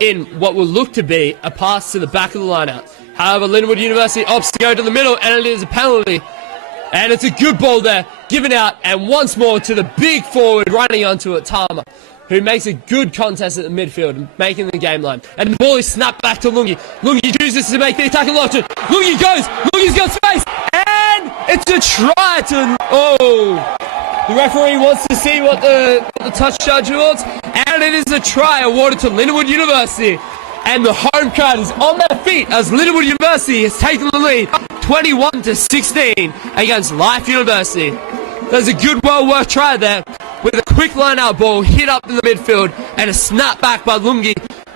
in what will look to be a pass to the back of the line-out. However, Lindenwood University opts to go to the middle, and it is a penalty. And it's a good ball there, given out, and once more to the big forward running onto it, Tama, who makes a good contest at the midfield, making the game line. And the ball is snapped back to Lungi. Lungi chooses to make the attack and launch it. Lungi goes! Lungi's got space! And it's a try to... The referee wants to see what the touch judge wants, and it is a try awarded to Lindenwood University. And the home crowd is on their feet as Lindenwood University has taken the lead 21-16 against Life University. There's a good, well-worked try there with a quick line-out ball hit up in the midfield and a snap back by Lungi,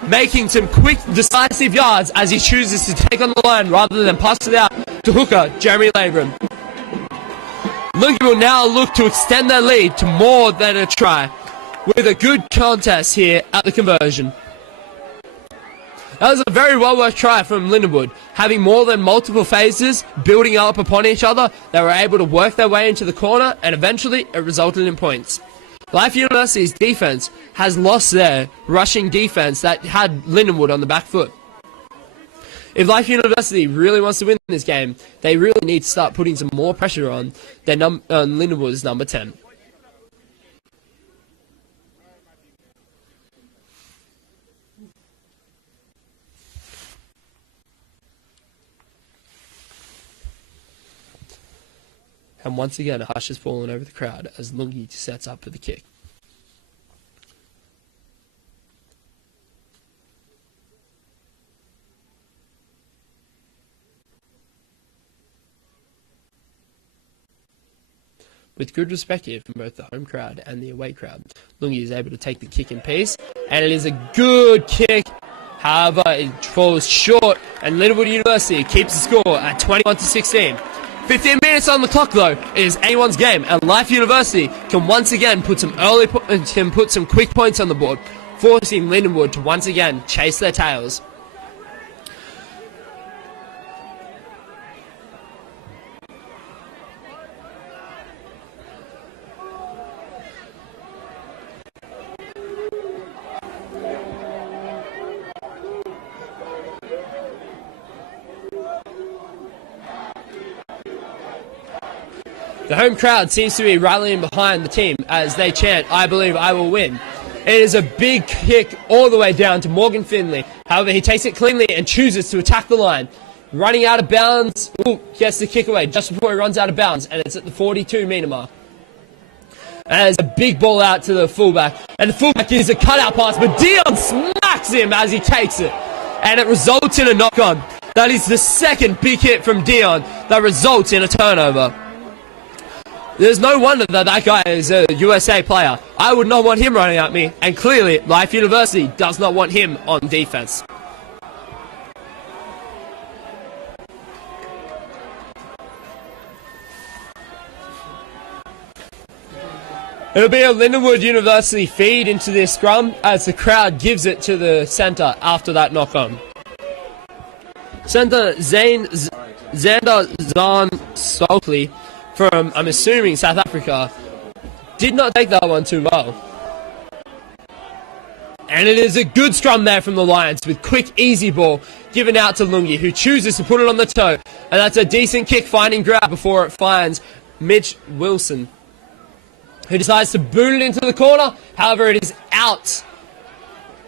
making some quick, decisive yards as he chooses to take on the line rather than pass it out to hooker Jeremy Labram. Lungi will now look to extend their lead to more than a try with a good contest here at the conversion. That was a very well-worked try from Lindenwood. Having more than multiple phases building up upon each other, they were able to work their way into the corner, and eventually it resulted in points. Life University's defense has lost their rushing defense that had Lindenwood on the back foot. If Life University really wants to win this game, they really need to start putting some more pressure on their Lindenwood's number 10. And once again, a hush has fallen over the crowd as Lungi sets up for the kick. With good perspective from both the home crowd and the away crowd, Lungi is able to take the kick in peace, and it is a good kick. However, it falls short, and Lindenwood University keeps the score at 21-16. 15 minutes on the clock, though. It is anyone's game, and Life University can once again put some quick points on the board, forcing Lindenwood to once again chase their tails. The home crowd seems to be rallying behind the team as they chant, "I believe I will win." It is a big kick all the way down to Morgan Finley. However, he takes it cleanly and chooses to attack the line. Running out of bounds, gets the kick away just before he runs out of bounds, and it's at the 42-metre mark. And there's a big ball out to the fullback, and the fullback gives a cutout pass, but Dion smacks him as he takes it, and it results in a knock-on. That is the second big hit from Dion that results in a turnover. There's no wonder that guy is a USA player. I would not want him running at me, and clearly Life University does not want him on defense. It'll be a Lindenwood University feed into this scrum as the crowd gives it to the centre after that knock-on. Centre Xander Zahn Stokely from, I'm assuming, South Africa, did not take that one too well. And it is a good scrum there from the Lions with quick, easy ball given out to Lungi, who chooses to put it on the toe. And that's a decent kick finding grab before it finds Mitch Wilson, who decides to boot it into the corner. However, it is out.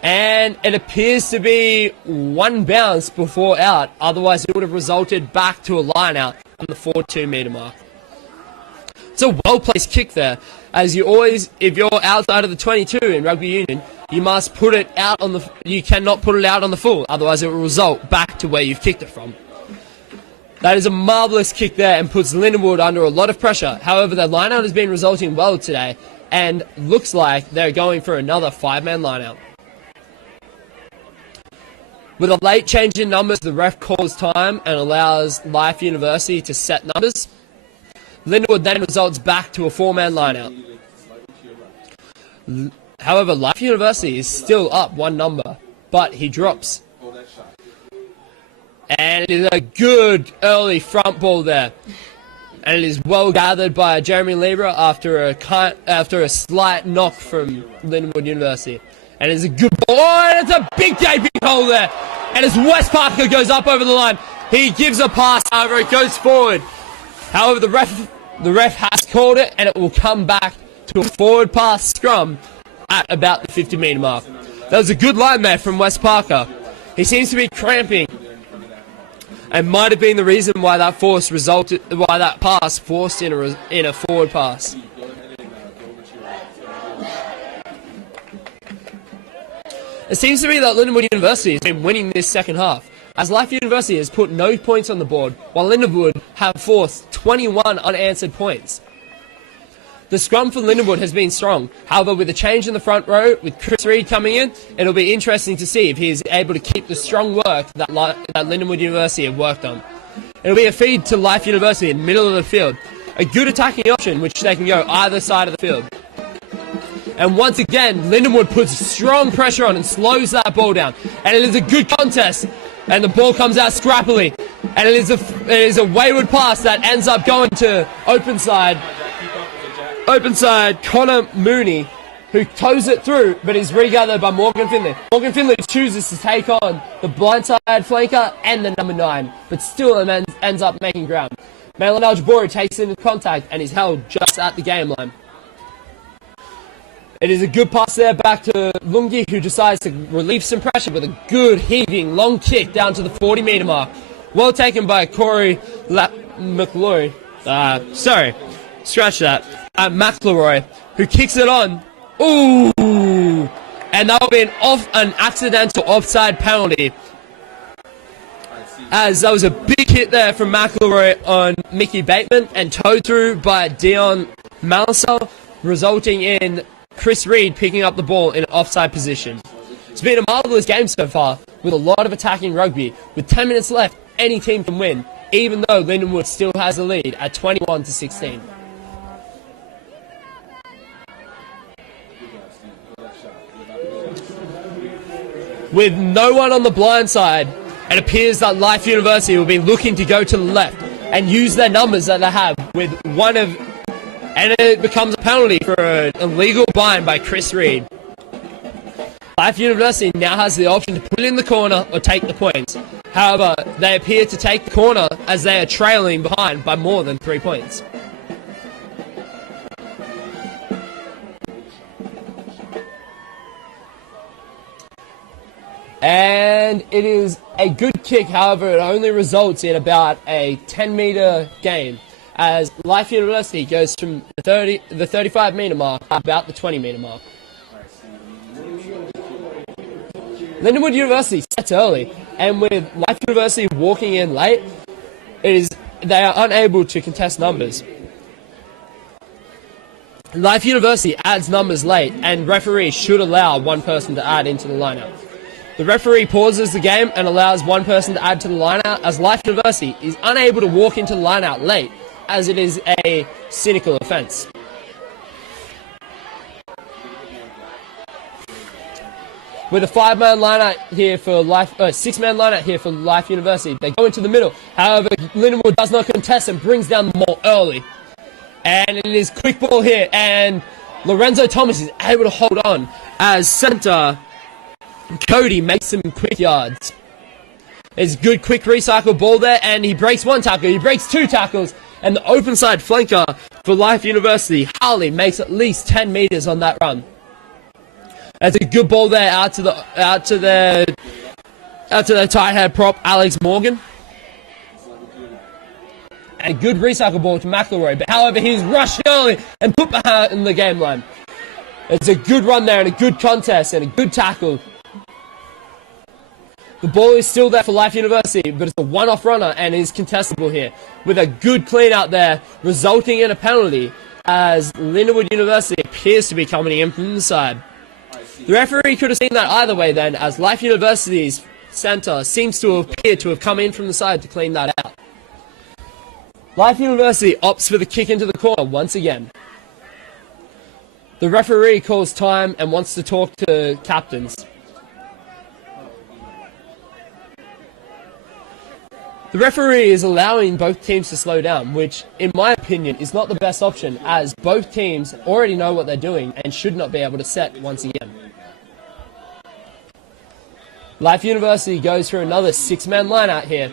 And it appears to be one bounce before out. Otherwise, it would have resulted back to a line out on the 42-metre mark. It's a well-placed kick there. As you always, if you're outside of the 22 in rugby union, you must put it out on the, you cannot put it out on the full. Otherwise, it will result back to where you've kicked it from. That is a marvellous kick there and puts Lindenwood under a lot of pressure. However, their line-out has been resulting well today and looks like they're going for another 5-man line-out. With a late change in numbers, the ref calls time and allows Life University to set numbers. Lindenwood then results back to a 4-man line-out. However, Life University is still up 1 number, but he drops. And it is a good early front ball there. And it is well gathered by Jeremy Libra after a slight knock from Lindenwood University. And it's a good ball. Oh, and it's a big gaping hole there. And as Wes Parker goes up over the line, he gives a pass, however, it goes forward. However, the ref has called it, and it will come back to a forward pass scrum at about the 50-metre mark. That was a good line there from Wes Parker. He seems to be cramping, and might have been the reason why that pass forced in a forward pass. It seems to be that Lindenwood University has been winning this second half, as Life University has put no points on the board, while Lindenwood have forced 21 unanswered points. The scrum for Lindenwood has been strong. However, with a change in the front row, with Chris Reed coming in, it'll be interesting to see if he is able to keep the strong work that Lindenwood University have worked on. It'll be a feed to Life University in the middle of the field. A good attacking option, which they can go either side of the field. And once again, Lindenwood puts strong pressure on and slows that ball down. And it is a good contest. And the ball comes out scrappily. And it is a wayward pass that ends up going to open side Connor Mooney, who toes it through, but is regathered by Morgan Finley. Morgan Finley chooses to take on the blindside flanker and the number 9, but still ends up making ground. Malin Aljabori takes into contact and is held just at the game line. It is a good pass there back to Lungi, who decides to relieve some pressure with a good heaving long kick down to the 40-metre mark. Well taken by Corey McLeroy. McLeroy, who kicks it on. Ooh! And that will be an accidental offside penalty, as that was a big hit there from McLeroy on Mickey Bateman and towed through by Dion Malasel, resulting in Chris Reed picking up the ball in an offside position. It's been a marvellous game so far, with a lot of attacking rugby. With 10 minutes left, any team can win, even though Lindenwood still has the lead at 21-16. With no one on the blind side, it appears that Life University will be looking to go to the left and use their numbers that they have with and it becomes a penalty for an illegal blind by Chris Reed. Life University now has the option to put it in the corner or take the points. However, they appear to take the corner as they are trailing behind by more than 3 points. And it is a good kick, however, it only results in about a 10-metre gain, as Life University goes from the 35-metre mark to about the 20-metre mark. Lindenwood University sets early, and with Life University walking in late, they are unable to contest numbers. Life University adds numbers late, and referees should allow one person to add into the lineup. The referee pauses the game and allows one person to add to the lineout, as Life University is unable to walk into the lineout late, as it is a cynical offence. With a 5-man lineout here for Life, 6-man lineout here for Life University, they go into the middle. However, Lindenwood does not contest and brings down the ball early. And it is quick ball here, and Lorenzo Thomas is able to hold on as centre Cody makes some quick yards. There's good quick recycle ball there, and he breaks 1 tackle, he breaks 2 tackles, and the open side flanker for Life University, Harley, makes at least 10 metres on that run. That's a good ball there out to the tight head prop, Alex Morgan. And a good recycle ball to McElroy, but however he's rushed early and put behind the game line. It's a good run there and a good contest and a good tackle. The ball is still there for Life University, but it's a one-off runner and is contestable here, with a good clean out there, resulting in a penalty, as Lindenwood University appears to be coming in from the side. The referee could have seen that either way then, as Life University's centre seems to appear to have come in from the side to clean that out. Life University opts for the kick into the corner once again. The referee calls time and wants to talk to captains. The referee is allowing both teams to slow down, which, in my opinion, is not the best option, as both teams already know what they're doing and should not be able to set once again. Life University goes for another 6-man line-out here.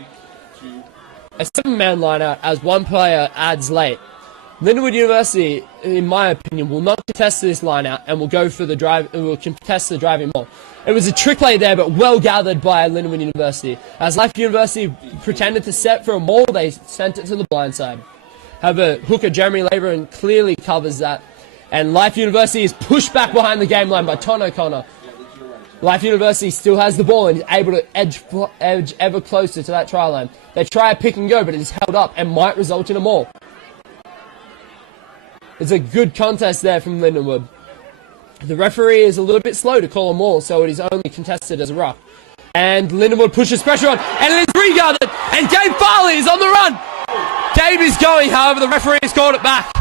A 7-man line-out as one player adds late. Lindenwood University, in my opinion, will not contest this line-out and will go for the drive. Will contest the driving ball. It was a trick play there, but well gathered by Lindenwood University. As Life University pretended to set for a maul, they sent it to the blind side. However, hooker Jeremy Laborin clearly covers that, and Life University is pushed back behind the game line by Ton O'Connor. Life University still has the ball and is able to edge ever closer to that try line. They try a pick and go, but it is held up and might result in a maul. It's a good contest there from Lindenwood. The referee is a little bit slow to call a maul, so it is only contested as a ruck. And Lindenwood pushes pressure on, and it is regathered, and Gabe Farley is on the run. Gabe is going, however, the referee has called it back.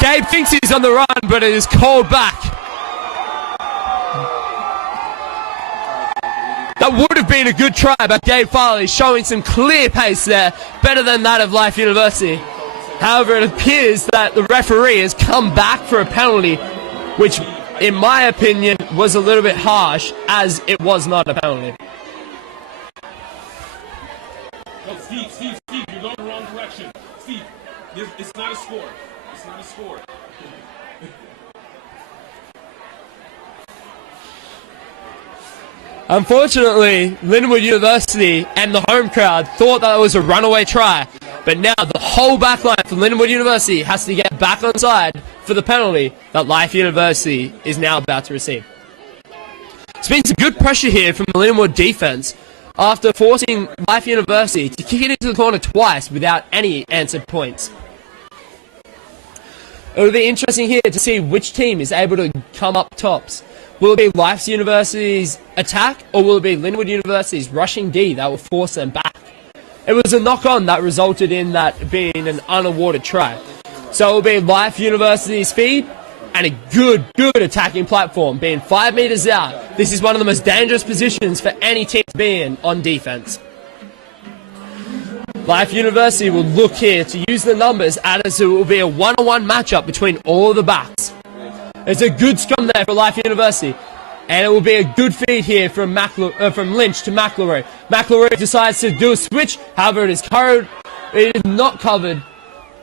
Gabe thinks he's on the run, but it is called back. That would have been a good try by Gabe Farley, showing some clear pace there, better than that of Life University. However, it appears that the referee has come back for a penalty, which, in my opinion, was a little bit harsh, as it was not a penalty. No, Steve, you're going the wrong direction. Steve, it's not a score. It's not a score. Unfortunately, Lindenwood University and the home crowd thought that it was a runaway try, but now the whole backline for Lindenwood University has to get back on side for the penalty that Life University is now about to receive. It's been some good pressure here from the Lindenwood defense after forcing Life University to kick it into the corner twice without any answered points. It will be interesting here to see which team is able to come up tops. Will it be Life University's attack, or will it be Lindenwood University's rushing D that will force them back? It was a knock-on that resulted in that being an unawarded try. So it will be Life University's feed and a good attacking platform, being 5 meters out. This is one of the most dangerous positions for any team to be in on defense. Life University will look here to use the numbers as it will be a one-on-one matchup between all the backs. It's a good scrum there for Life University. And it will be a good feed here from Lynch to McElroy. McElroy decides to do a switch. However, it is not covered.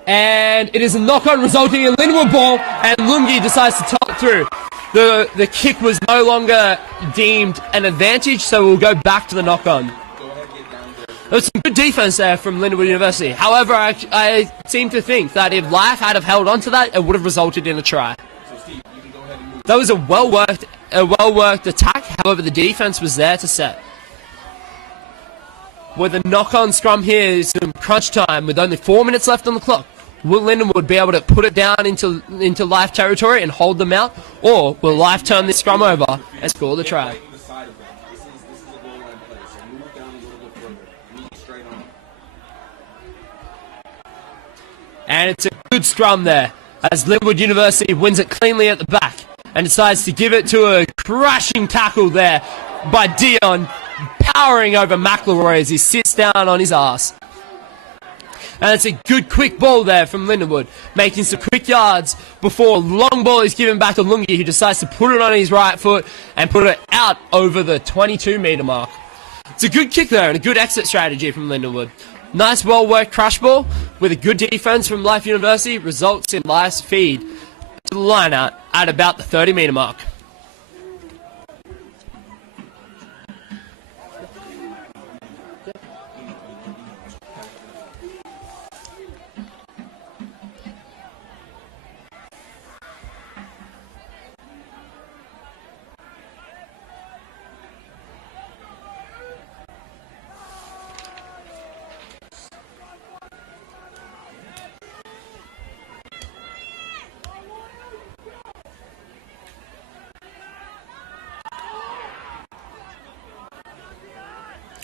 And it is a knock-on resulting in a Lindenwood ball. And Lungi decides to top it through. The kick was no longer deemed an advantage, so we'll go back to the knock-on. There was some good defense there from Lindenwood University. However, I seem to think that if Life had have held on to that, it would have resulted in a try. That was a well-worked attack. However, the defense was there to set. With a knock-on scrum here, some crunch time with only 4 minutes left on the clock. Will Lindenwood be able to put it down into Life territory and hold them out, or will Life turn this scrum over and score the try? And it's a good scrum there, as Lindenwood University wins it cleanly at the back and decides to give it to a crashing tackle there by Dion, powering over McElroy as he sits down on his ass. And it's a good quick ball there from Lindenwood, making some quick yards before a long ball is given back to Lungi, who decides to put it on his right foot and put it out over the 22-meter mark. It's a good kick there and a good exit strategy from Lindenwood. Nice, well-worked crush ball with a good defense from Life University results in Life's feed to the line-out at about the 30-meter mark.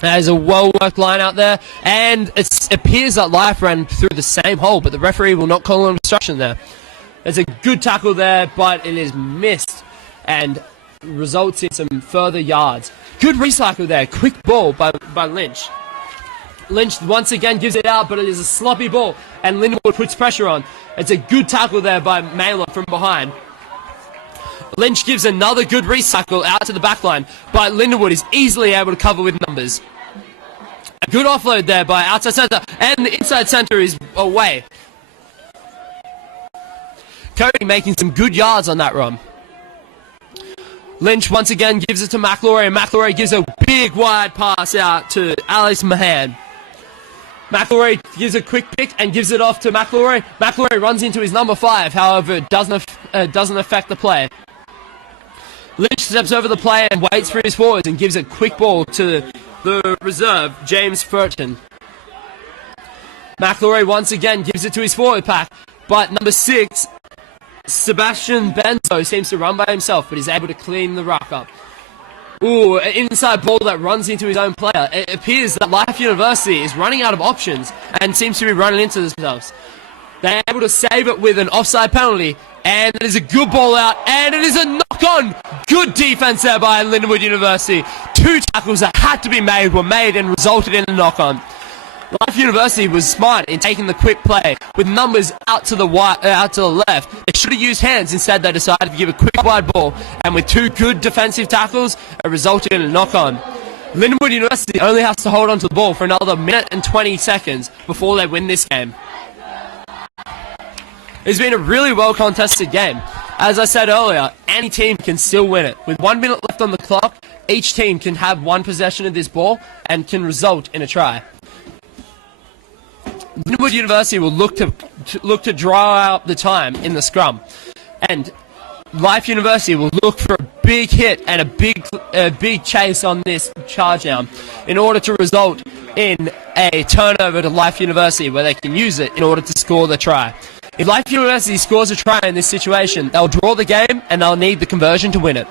There's a well-worked line out there, and it appears that Life ran through the same hole, but the referee will not call an obstruction there. There's a good tackle there, but it is missed and results in some further yards. Good recycle there. Quick ball by Lynch. Lynch once again gives it out, but it is a sloppy ball, and Lindenwood puts pressure on. It's a good tackle there by Mailer from behind. Lynch gives another good recycle out to the back line, but Lindenwood is easily able to cover with numbers. A good offload there by outside centre, and the inside centre is away. Cody making some good yards on that run. Lynch once again gives it to McElroy, and McElroy gives a big wide pass out to Alex Mahan. McElroy gives a quick pick and gives it off to McElroy. McElroy runs into his number 5, however, it doesn't affect the play. Lynch steps over the play and waits for his forwards and gives a quick ball to the reserve, James Furton. McElroy once again gives it to his forward pack, but number 6, Sebastian Benzo, seems to run by himself, but is able to clean the ruck up. Ooh, an inside ball that runs into his own player. It appears that Life University is running out of options and seems to be running into themselves. They're able to save it with an offside penalty, and it is a good ball out, and it is a knock-on. Good defense there by Lindenwood University. 2 tackles that had to be made were made and resulted in a knock-on. Life University was smart in taking the quick play with numbers out to the left. They should have used hands. Instead, they decided to give a quick wide ball, and with 2 good defensive tackles, it resulted in a knock-on. Lindenwood University only has to hold on to the ball for another minute and 20 seconds before they win this game. It's been a really well-contested game. As I said earlier, any team can still win it. With 1 minute left on the clock, each team can have 1 possession of this ball and can result in a try. Lindenwood University will look to draw out the time in the scrum, and Life University will look for a big hit and a big chase on this charge down in order to result in a turnover to Life University where they can use it in order to score the try. If Life University scores a try in this situation, they'll draw the game and they'll need the conversion to win it.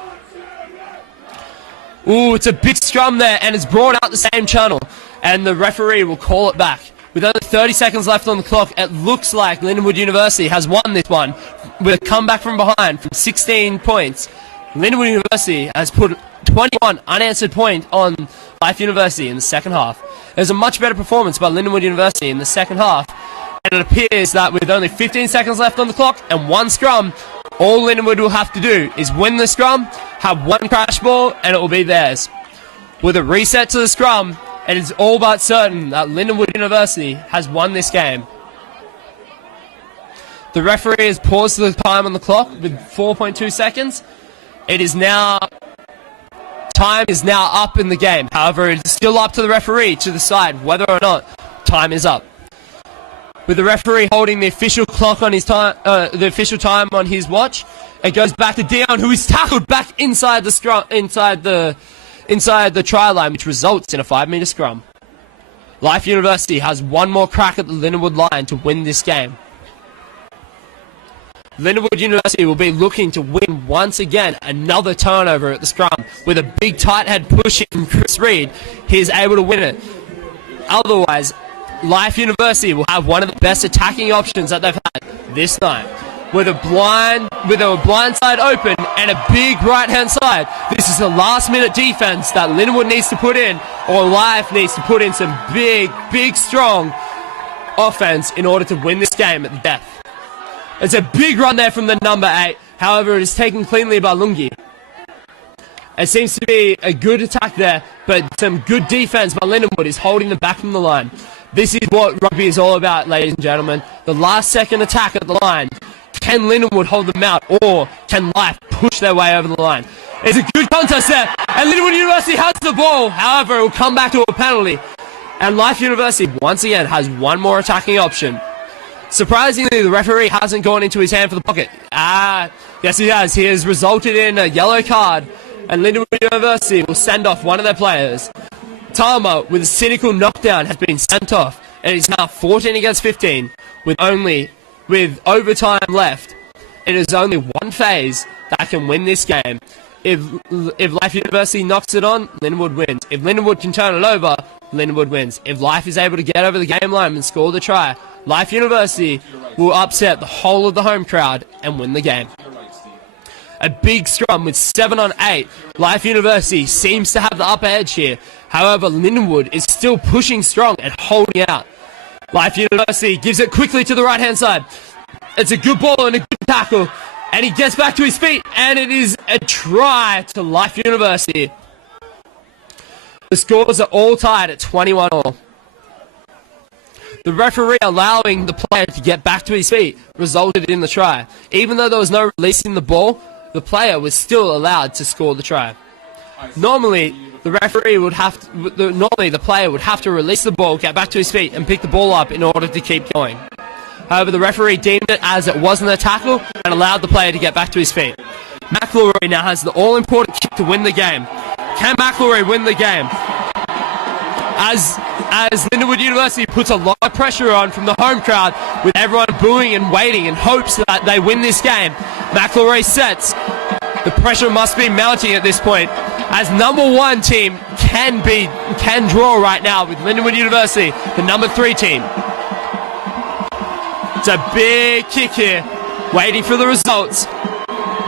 Ooh, it's a big scrum there, and it's brought out the same channel, and the referee will call it back. With only 30 seconds left on the clock, it looks like Lindenwood University has won this one with a comeback from behind from 16 points. Lindenwood University has put 21 unanswered points on Life University in the second half. There's a much better performance by Lindenwood University in the second half, and it appears that with only 15 seconds left on the clock and 1 scrum, all Lindenwood will have to do is win the scrum, have 1 crash ball, and it will be theirs. With a reset to the scrum, it is all but certain that Lindenwood University has won this game. The referee has paused the time on the clock with 4.2 seconds. Time is now up in the game. However, it is still up to the referee to decide whether or not time is up. With the referee holding the official clock on his time, the official time on his watch, it goes back to Dion, who is tackled back inside the try line, which results in a 5-meter scrum. Life University has 1 more crack at the Lindenwood line to win this game. Lindenwood University will be looking to win once again another turnover at the scrum. With a big tight head push from Chris Reed, he is able to win it. Otherwise, Life University will have one of the best attacking options that they've had this night. With a blind side open and a big right-hand side. This is the last-minute defense that Lindenwood needs to put in, or Life needs to put in some big, strong offense in order to win this game at the death. It's a big run there from the number 8. However, it is taken cleanly by Lungi. It seems to be a good attack there, but some good defense by Lindenwood is holding them back from the line. This is what rugby is all about, ladies and gentlemen. The last-second attack at the line. Can Lindenwood hold them out, or can Life push their way over the line? It's a good contest there, and Lindenwood University has the ball. However, it will come back to a penalty, and Life University once again has 1 more attacking option. Surprisingly, the referee hasn't gone into his hand for the pocket. Yes he has. He has resulted in a yellow card, and Lindenwood University will send off one of their players. Talma, with a cynical knockdown, has been sent off, and it's now 14 against 15, with overtime left. It is only 1 phase that can win this game. If Life University knocks it on, Lindenwood wins. If Lindenwood can turn it over, Lindenwood wins. If Life is able to get over the game line and score the try, Life University will upset the whole of the home crowd and win the game. A big scrum with 7 on 8. Life University seems to have the upper edge here. However, Lindenwood is still pushing strong and holding out. Life University gives it quickly to the right-hand side. It's a good ball and a good tackle. And he gets back to his feet, and it is a try to Life University. The scores are all tied at 21-all. The referee allowing the player to get back to his feet resulted in the try. Even though there was no releasing the ball, the player was still allowed to score the try. Normally, the referee would have to, normally the player would have to release the ball, get back to his feet, and pick the ball up in order to keep going. However, the referee deemed it as it wasn't a tackle and allowed the player to get back to his feet. McElroy now has the all-important kick to win the game. Can McElroy win the game? As Lindenwood University puts a lot of pressure on from the home crowd, with everyone booing and waiting in hopes that they win this game, McElroy sets. The pressure must be mounting at this point, as number 1 team can draw right now with Lindenwood University, the number 3 team. It's a big kick here, waiting for the results.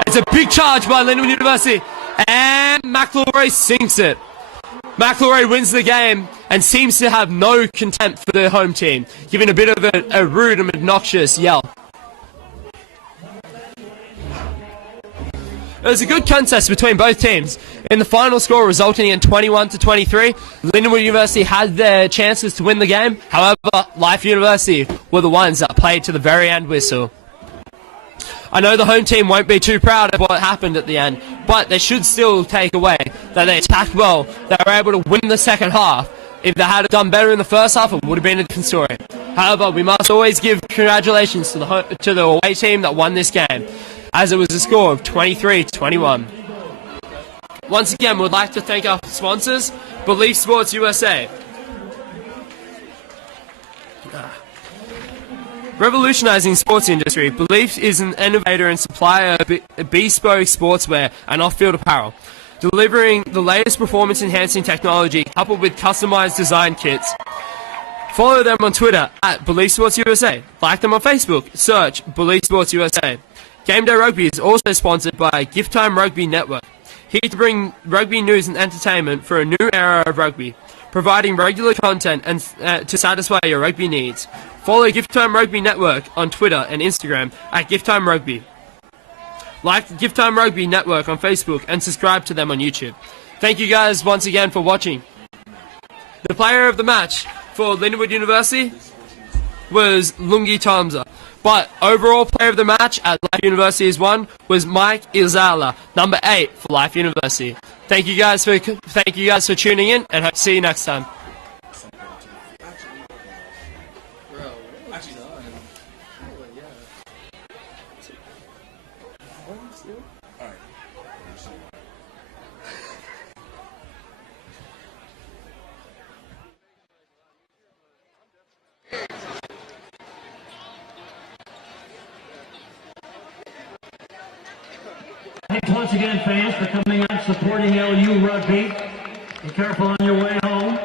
It's a big charge by Lindenwood University, and McElroy sinks it. McElroy wins the game and seems to have no contempt for the home team, giving a bit of a rude and obnoxious yell. It was a good contest between both teams. In the final score resulting in 21-23, Lindenwood University had their chances to win the game. However, Life University were the ones that played to the very end whistle. I know the home team won't be too proud of what happened at the end, but they should still take away that they attacked well, they were able to win the second half. If they had done better in the first half, it would have been a different story. However, we must always give congratulations to the away team that won this game, as it was a score of 23-21. Once again, we'd like to thank our sponsors, Belief Sports USA. Revolutionizing sports industry, Belief is an innovator and supplier of bespoke sportswear and off-field apparel, delivering the latest performance-enhancing technology coupled with customized design kits. Follow them on Twitter at Belief Sports USA. Like them on Facebook. Search Belief Sports USA. Game Day Rugby is also sponsored by Gift Time Rugby Network, here to bring rugby news and entertainment for a new era of rugby, providing regular content and to satisfy your rugby needs. Follow Gift Time Rugby Network on Twitter and Instagram at Gift Time Rugby. Like Gift Time Rugby Network on Facebook and subscribe to them on YouTube. Thank you guys once again for watching. The player of the match for Lindenwood University was Lungi Tomza. But overall player of the match at Life University's one was Mike Izala, number 8 for Life University. Thank you guys for tuning in, and hope to see you next time. Thanks once again, fans, for coming out supporting LU Rugby. Be careful on your way home.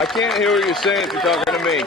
I can't hear what you're saying if you're talking to me.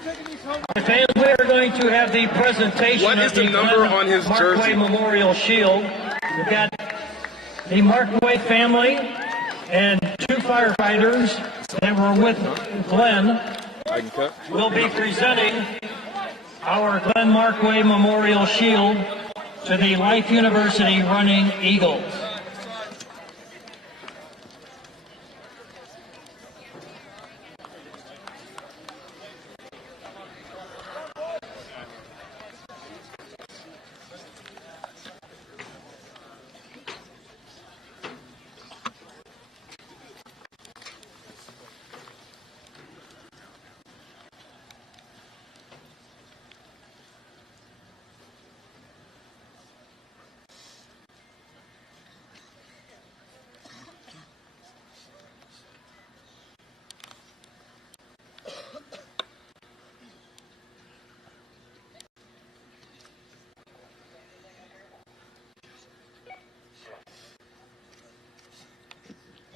Fans, we are going to have the presentation What is of the number Glenn on his Markway jersey? Memorial Shield. We've got the Markway family and 2 firefighters that were with Glenn I can cut. will be presenting our Glenn Markway Memorial Shield to the Life University Running Eagles.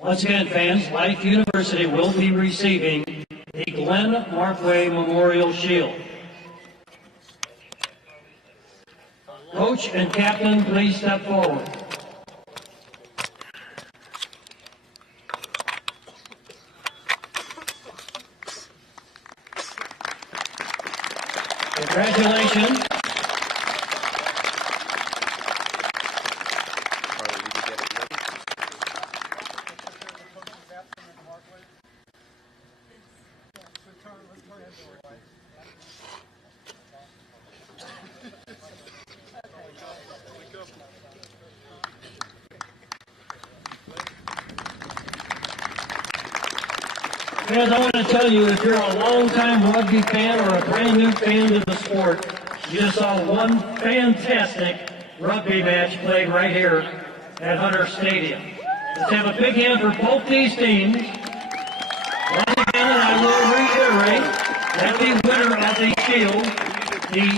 Once again, fans, Life University will be receiving the Glenn Markway Memorial Shield. Coach and captain, please step forward. Congratulations. Fans, I want to tell you, if you're a long-time rugby fan or a brand new fan to the sport, you just saw one fantastic rugby match played right here at Hunter Stadium. Let's have a big hand for both these teams. Once again, and I will reiterate that the winner of the Shield, the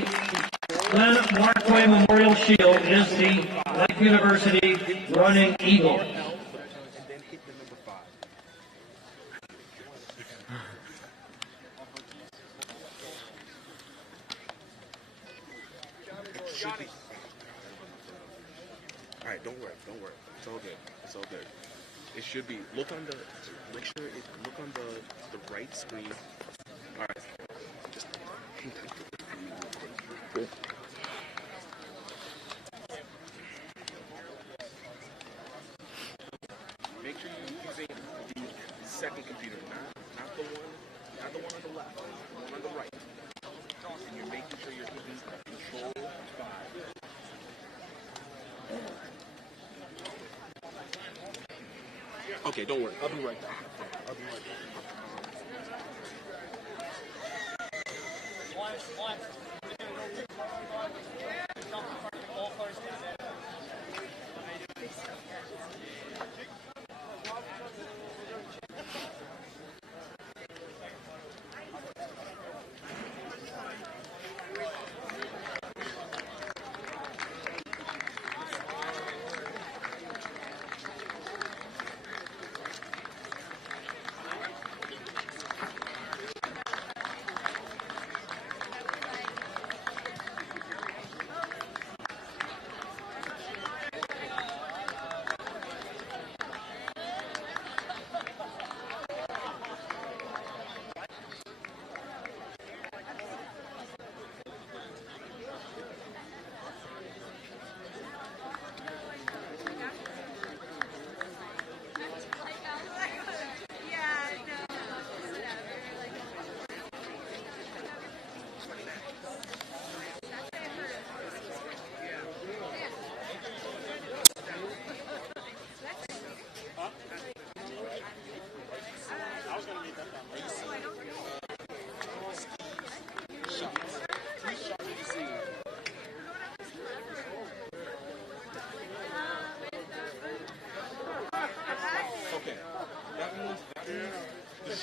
Glenn Markway Memorial Shield, is the Life University Running Eagles. All right, don't worry. It's all good. It's all good. It should be. Look on the. Make sure it. Look on the right screen. All right. Just hang tight. Cool. Make sure you're using the second computer, not the one on the left, the one on the right. And you're making sure you're hitting Control 5. Okay, don't worry. I'll be right back.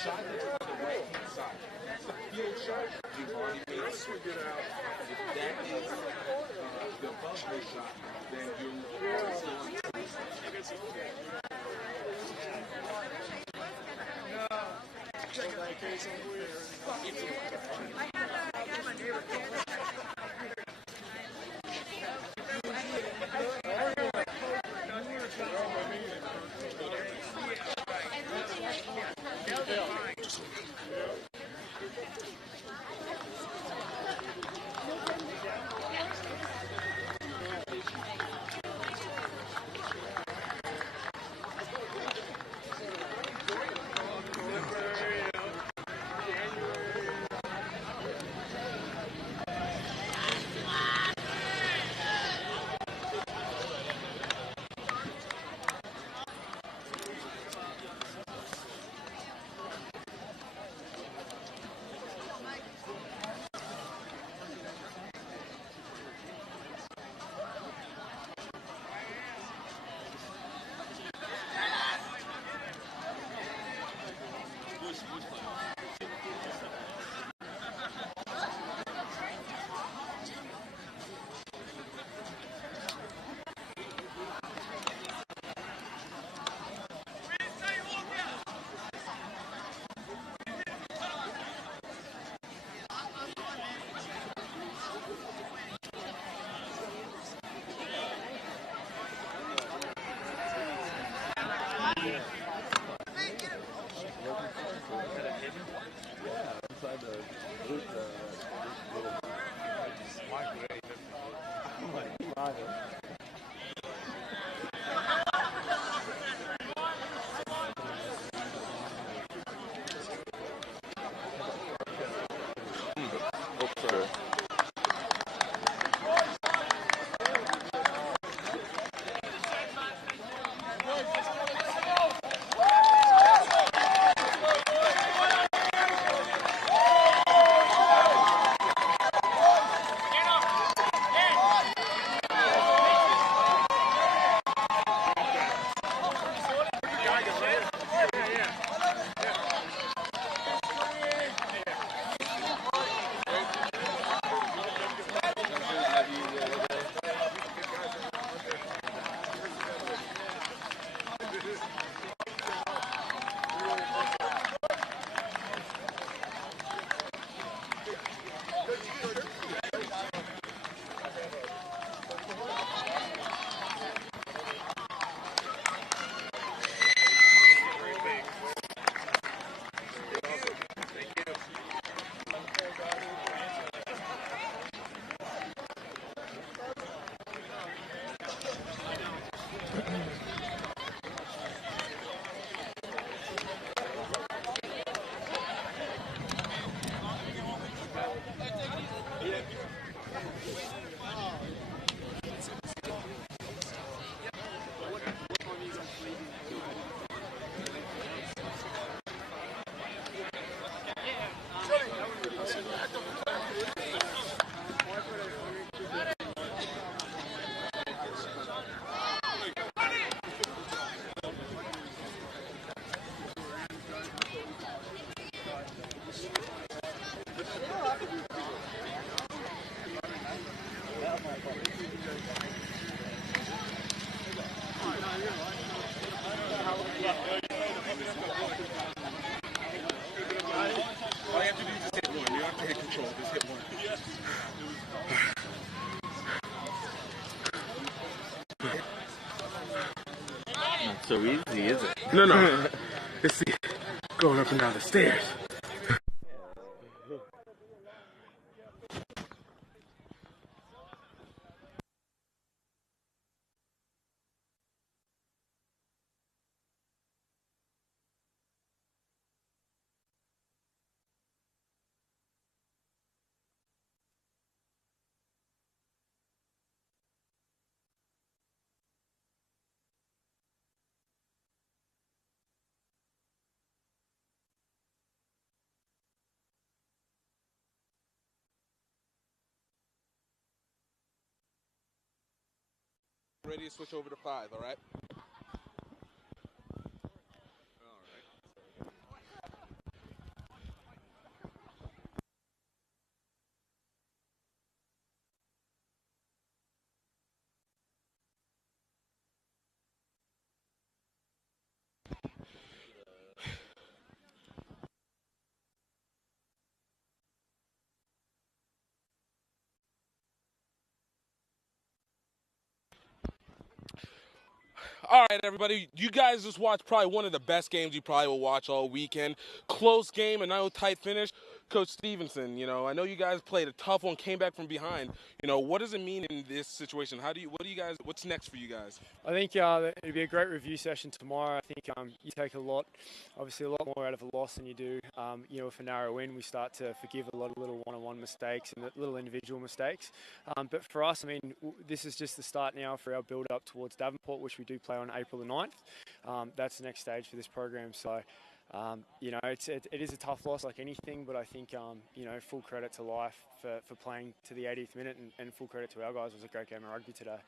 shot that's on the right-hand side. That's the field shot. You've already made it. Figure it out. If that is the bubble shot, then you're So easy, is it? No, no. Let's see. Going up and down the stairs. Ready to switch over to 5, all right? All right, everybody. You guys just watched probably one of the best games you probably will watch all weekend. Close game, a nice tight finish. Coach Stevenson, I know you guys played a tough one, came back from behind. What does it mean in this situation? What's next for you guys? I think it'd be a great review session tomorrow. I think you take a lot more out of a loss than you do, with a narrow win. We start to forgive a lot of little one-on-one mistakes and little individual mistakes. But for us, this is just the start now for our build-up towards Davenport, which we do play on April the 9th. That's the next stage for this program. So, it is a tough loss like anything, but I think, full credit to Life for playing to the 80th minute and full credit to our guys. It was a great game of rugby today.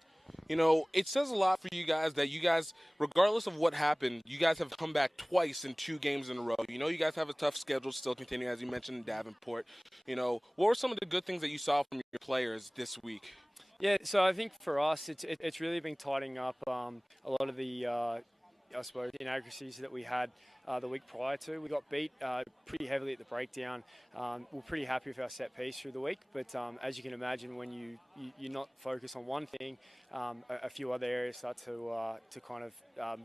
It says a lot for you guys that you guys, regardless of what happened, you guys have come back twice in 2 games in a row. You guys have a tough schedule still continuing, as you mentioned, in Davenport. What were some of the good things that you saw from your players this week? Yeah, so I think for us, it's really been tidying up a lot of the, I suppose, inaccuracies that we had the week prior to. We got beat pretty heavily at the breakdown. We're pretty happy with our set piece through the week, but as you can imagine, when you're not focused on one thing, a few other areas start to kind of, I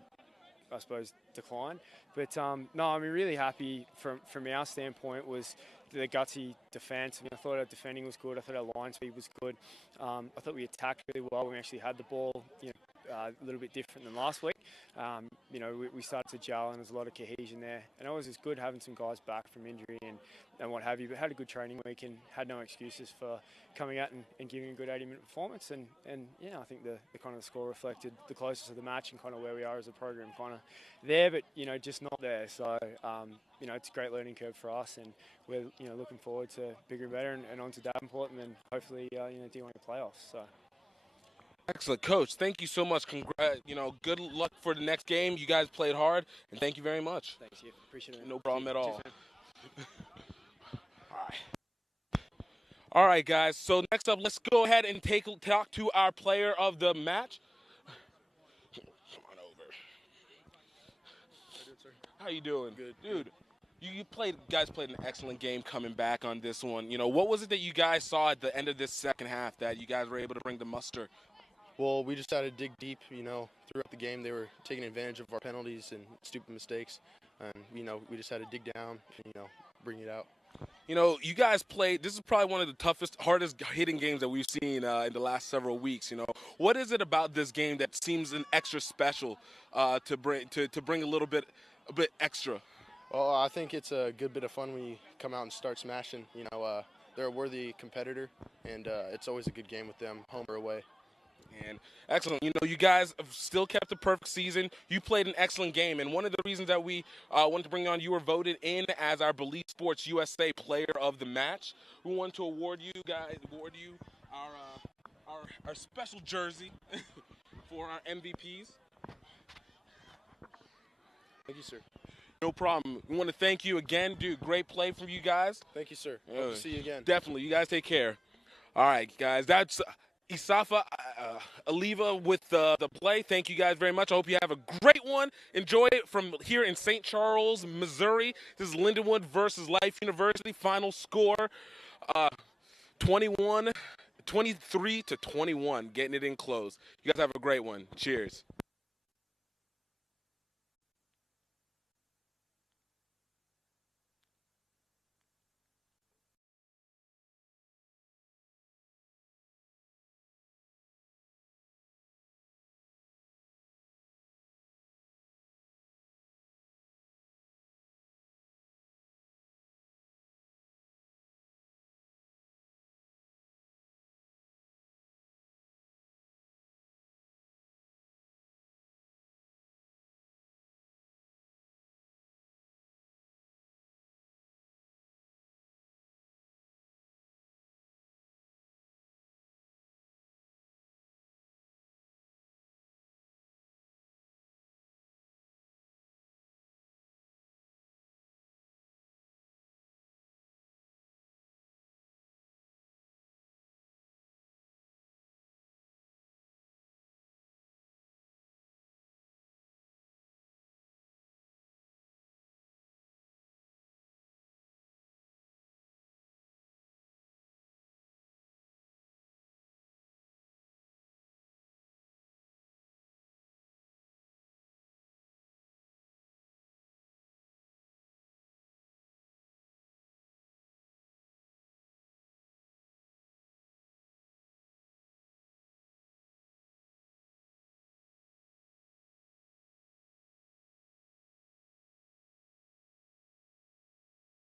suppose, decline. But no, I'm really happy from our standpoint was the gutsy defence. I thought our defending was good. I thought our line speed was good. I thought we attacked really well. We actually had the ball, a little bit different than last week. We started to gel and there's a lot of cohesion there. And it was just good having some guys back from injury and what have you, but had a good training week and had no excuses for coming out and giving a good 80-minute performance. And I think the kind of the score reflected the closest of the match and kind of where we are as a program, kind of there, but, just not there. So, it's a great learning curve for us and we're, looking forward to bigger and better and on to Davenport and then hopefully, dealing with the playoffs. So. Excellent, Coach. Thank you so much. Good luck for the next game. You guys played hard, and thank you very much. Thanks, you. Appreciate it. No problem at all. Cheers, All right, guys. So next up, let's go ahead and talk to our player of the match. Come on over. How you doing? Good. Dude. You guys played an excellent game coming back on this one. What was it that you guys saw at the end of this second half that you guys were able to bring the muster? Well, we just had to dig deep, throughout the game. They were taking advantage of our penalties and stupid mistakes. And, we just had to dig down and, bring it out. You guys played, this is probably one of the toughest, hardest hitting games that we've seen in the last several weeks. What is it about this game that seems an extra special to bring a bit extra? Well, I think it's a good bit of fun when you come out and start smashing. They're a worthy competitor, and it's always a good game with them, home or away. And excellent. You guys have still kept a perfect season. You played an excellent game, and one of the reasons that we wanted to bring you on, you were voted in as our Believe Sports USA Player of the Match. We want to award you our special jersey for our MVPs. Thank you, sir. No problem. We want to thank you again, dude. Great play from you guys. Thank you, sir. Hope to see you again. Definitely. You guys take care. All right, guys. That's Isafa Aliva with the play. Thank you guys very much. I hope you have a great one. Enjoy it from here in St. Charles, Missouri. This is Lindenwood versus Life University. Final score, 23-21, getting it in close. You guys have a great one. Cheers.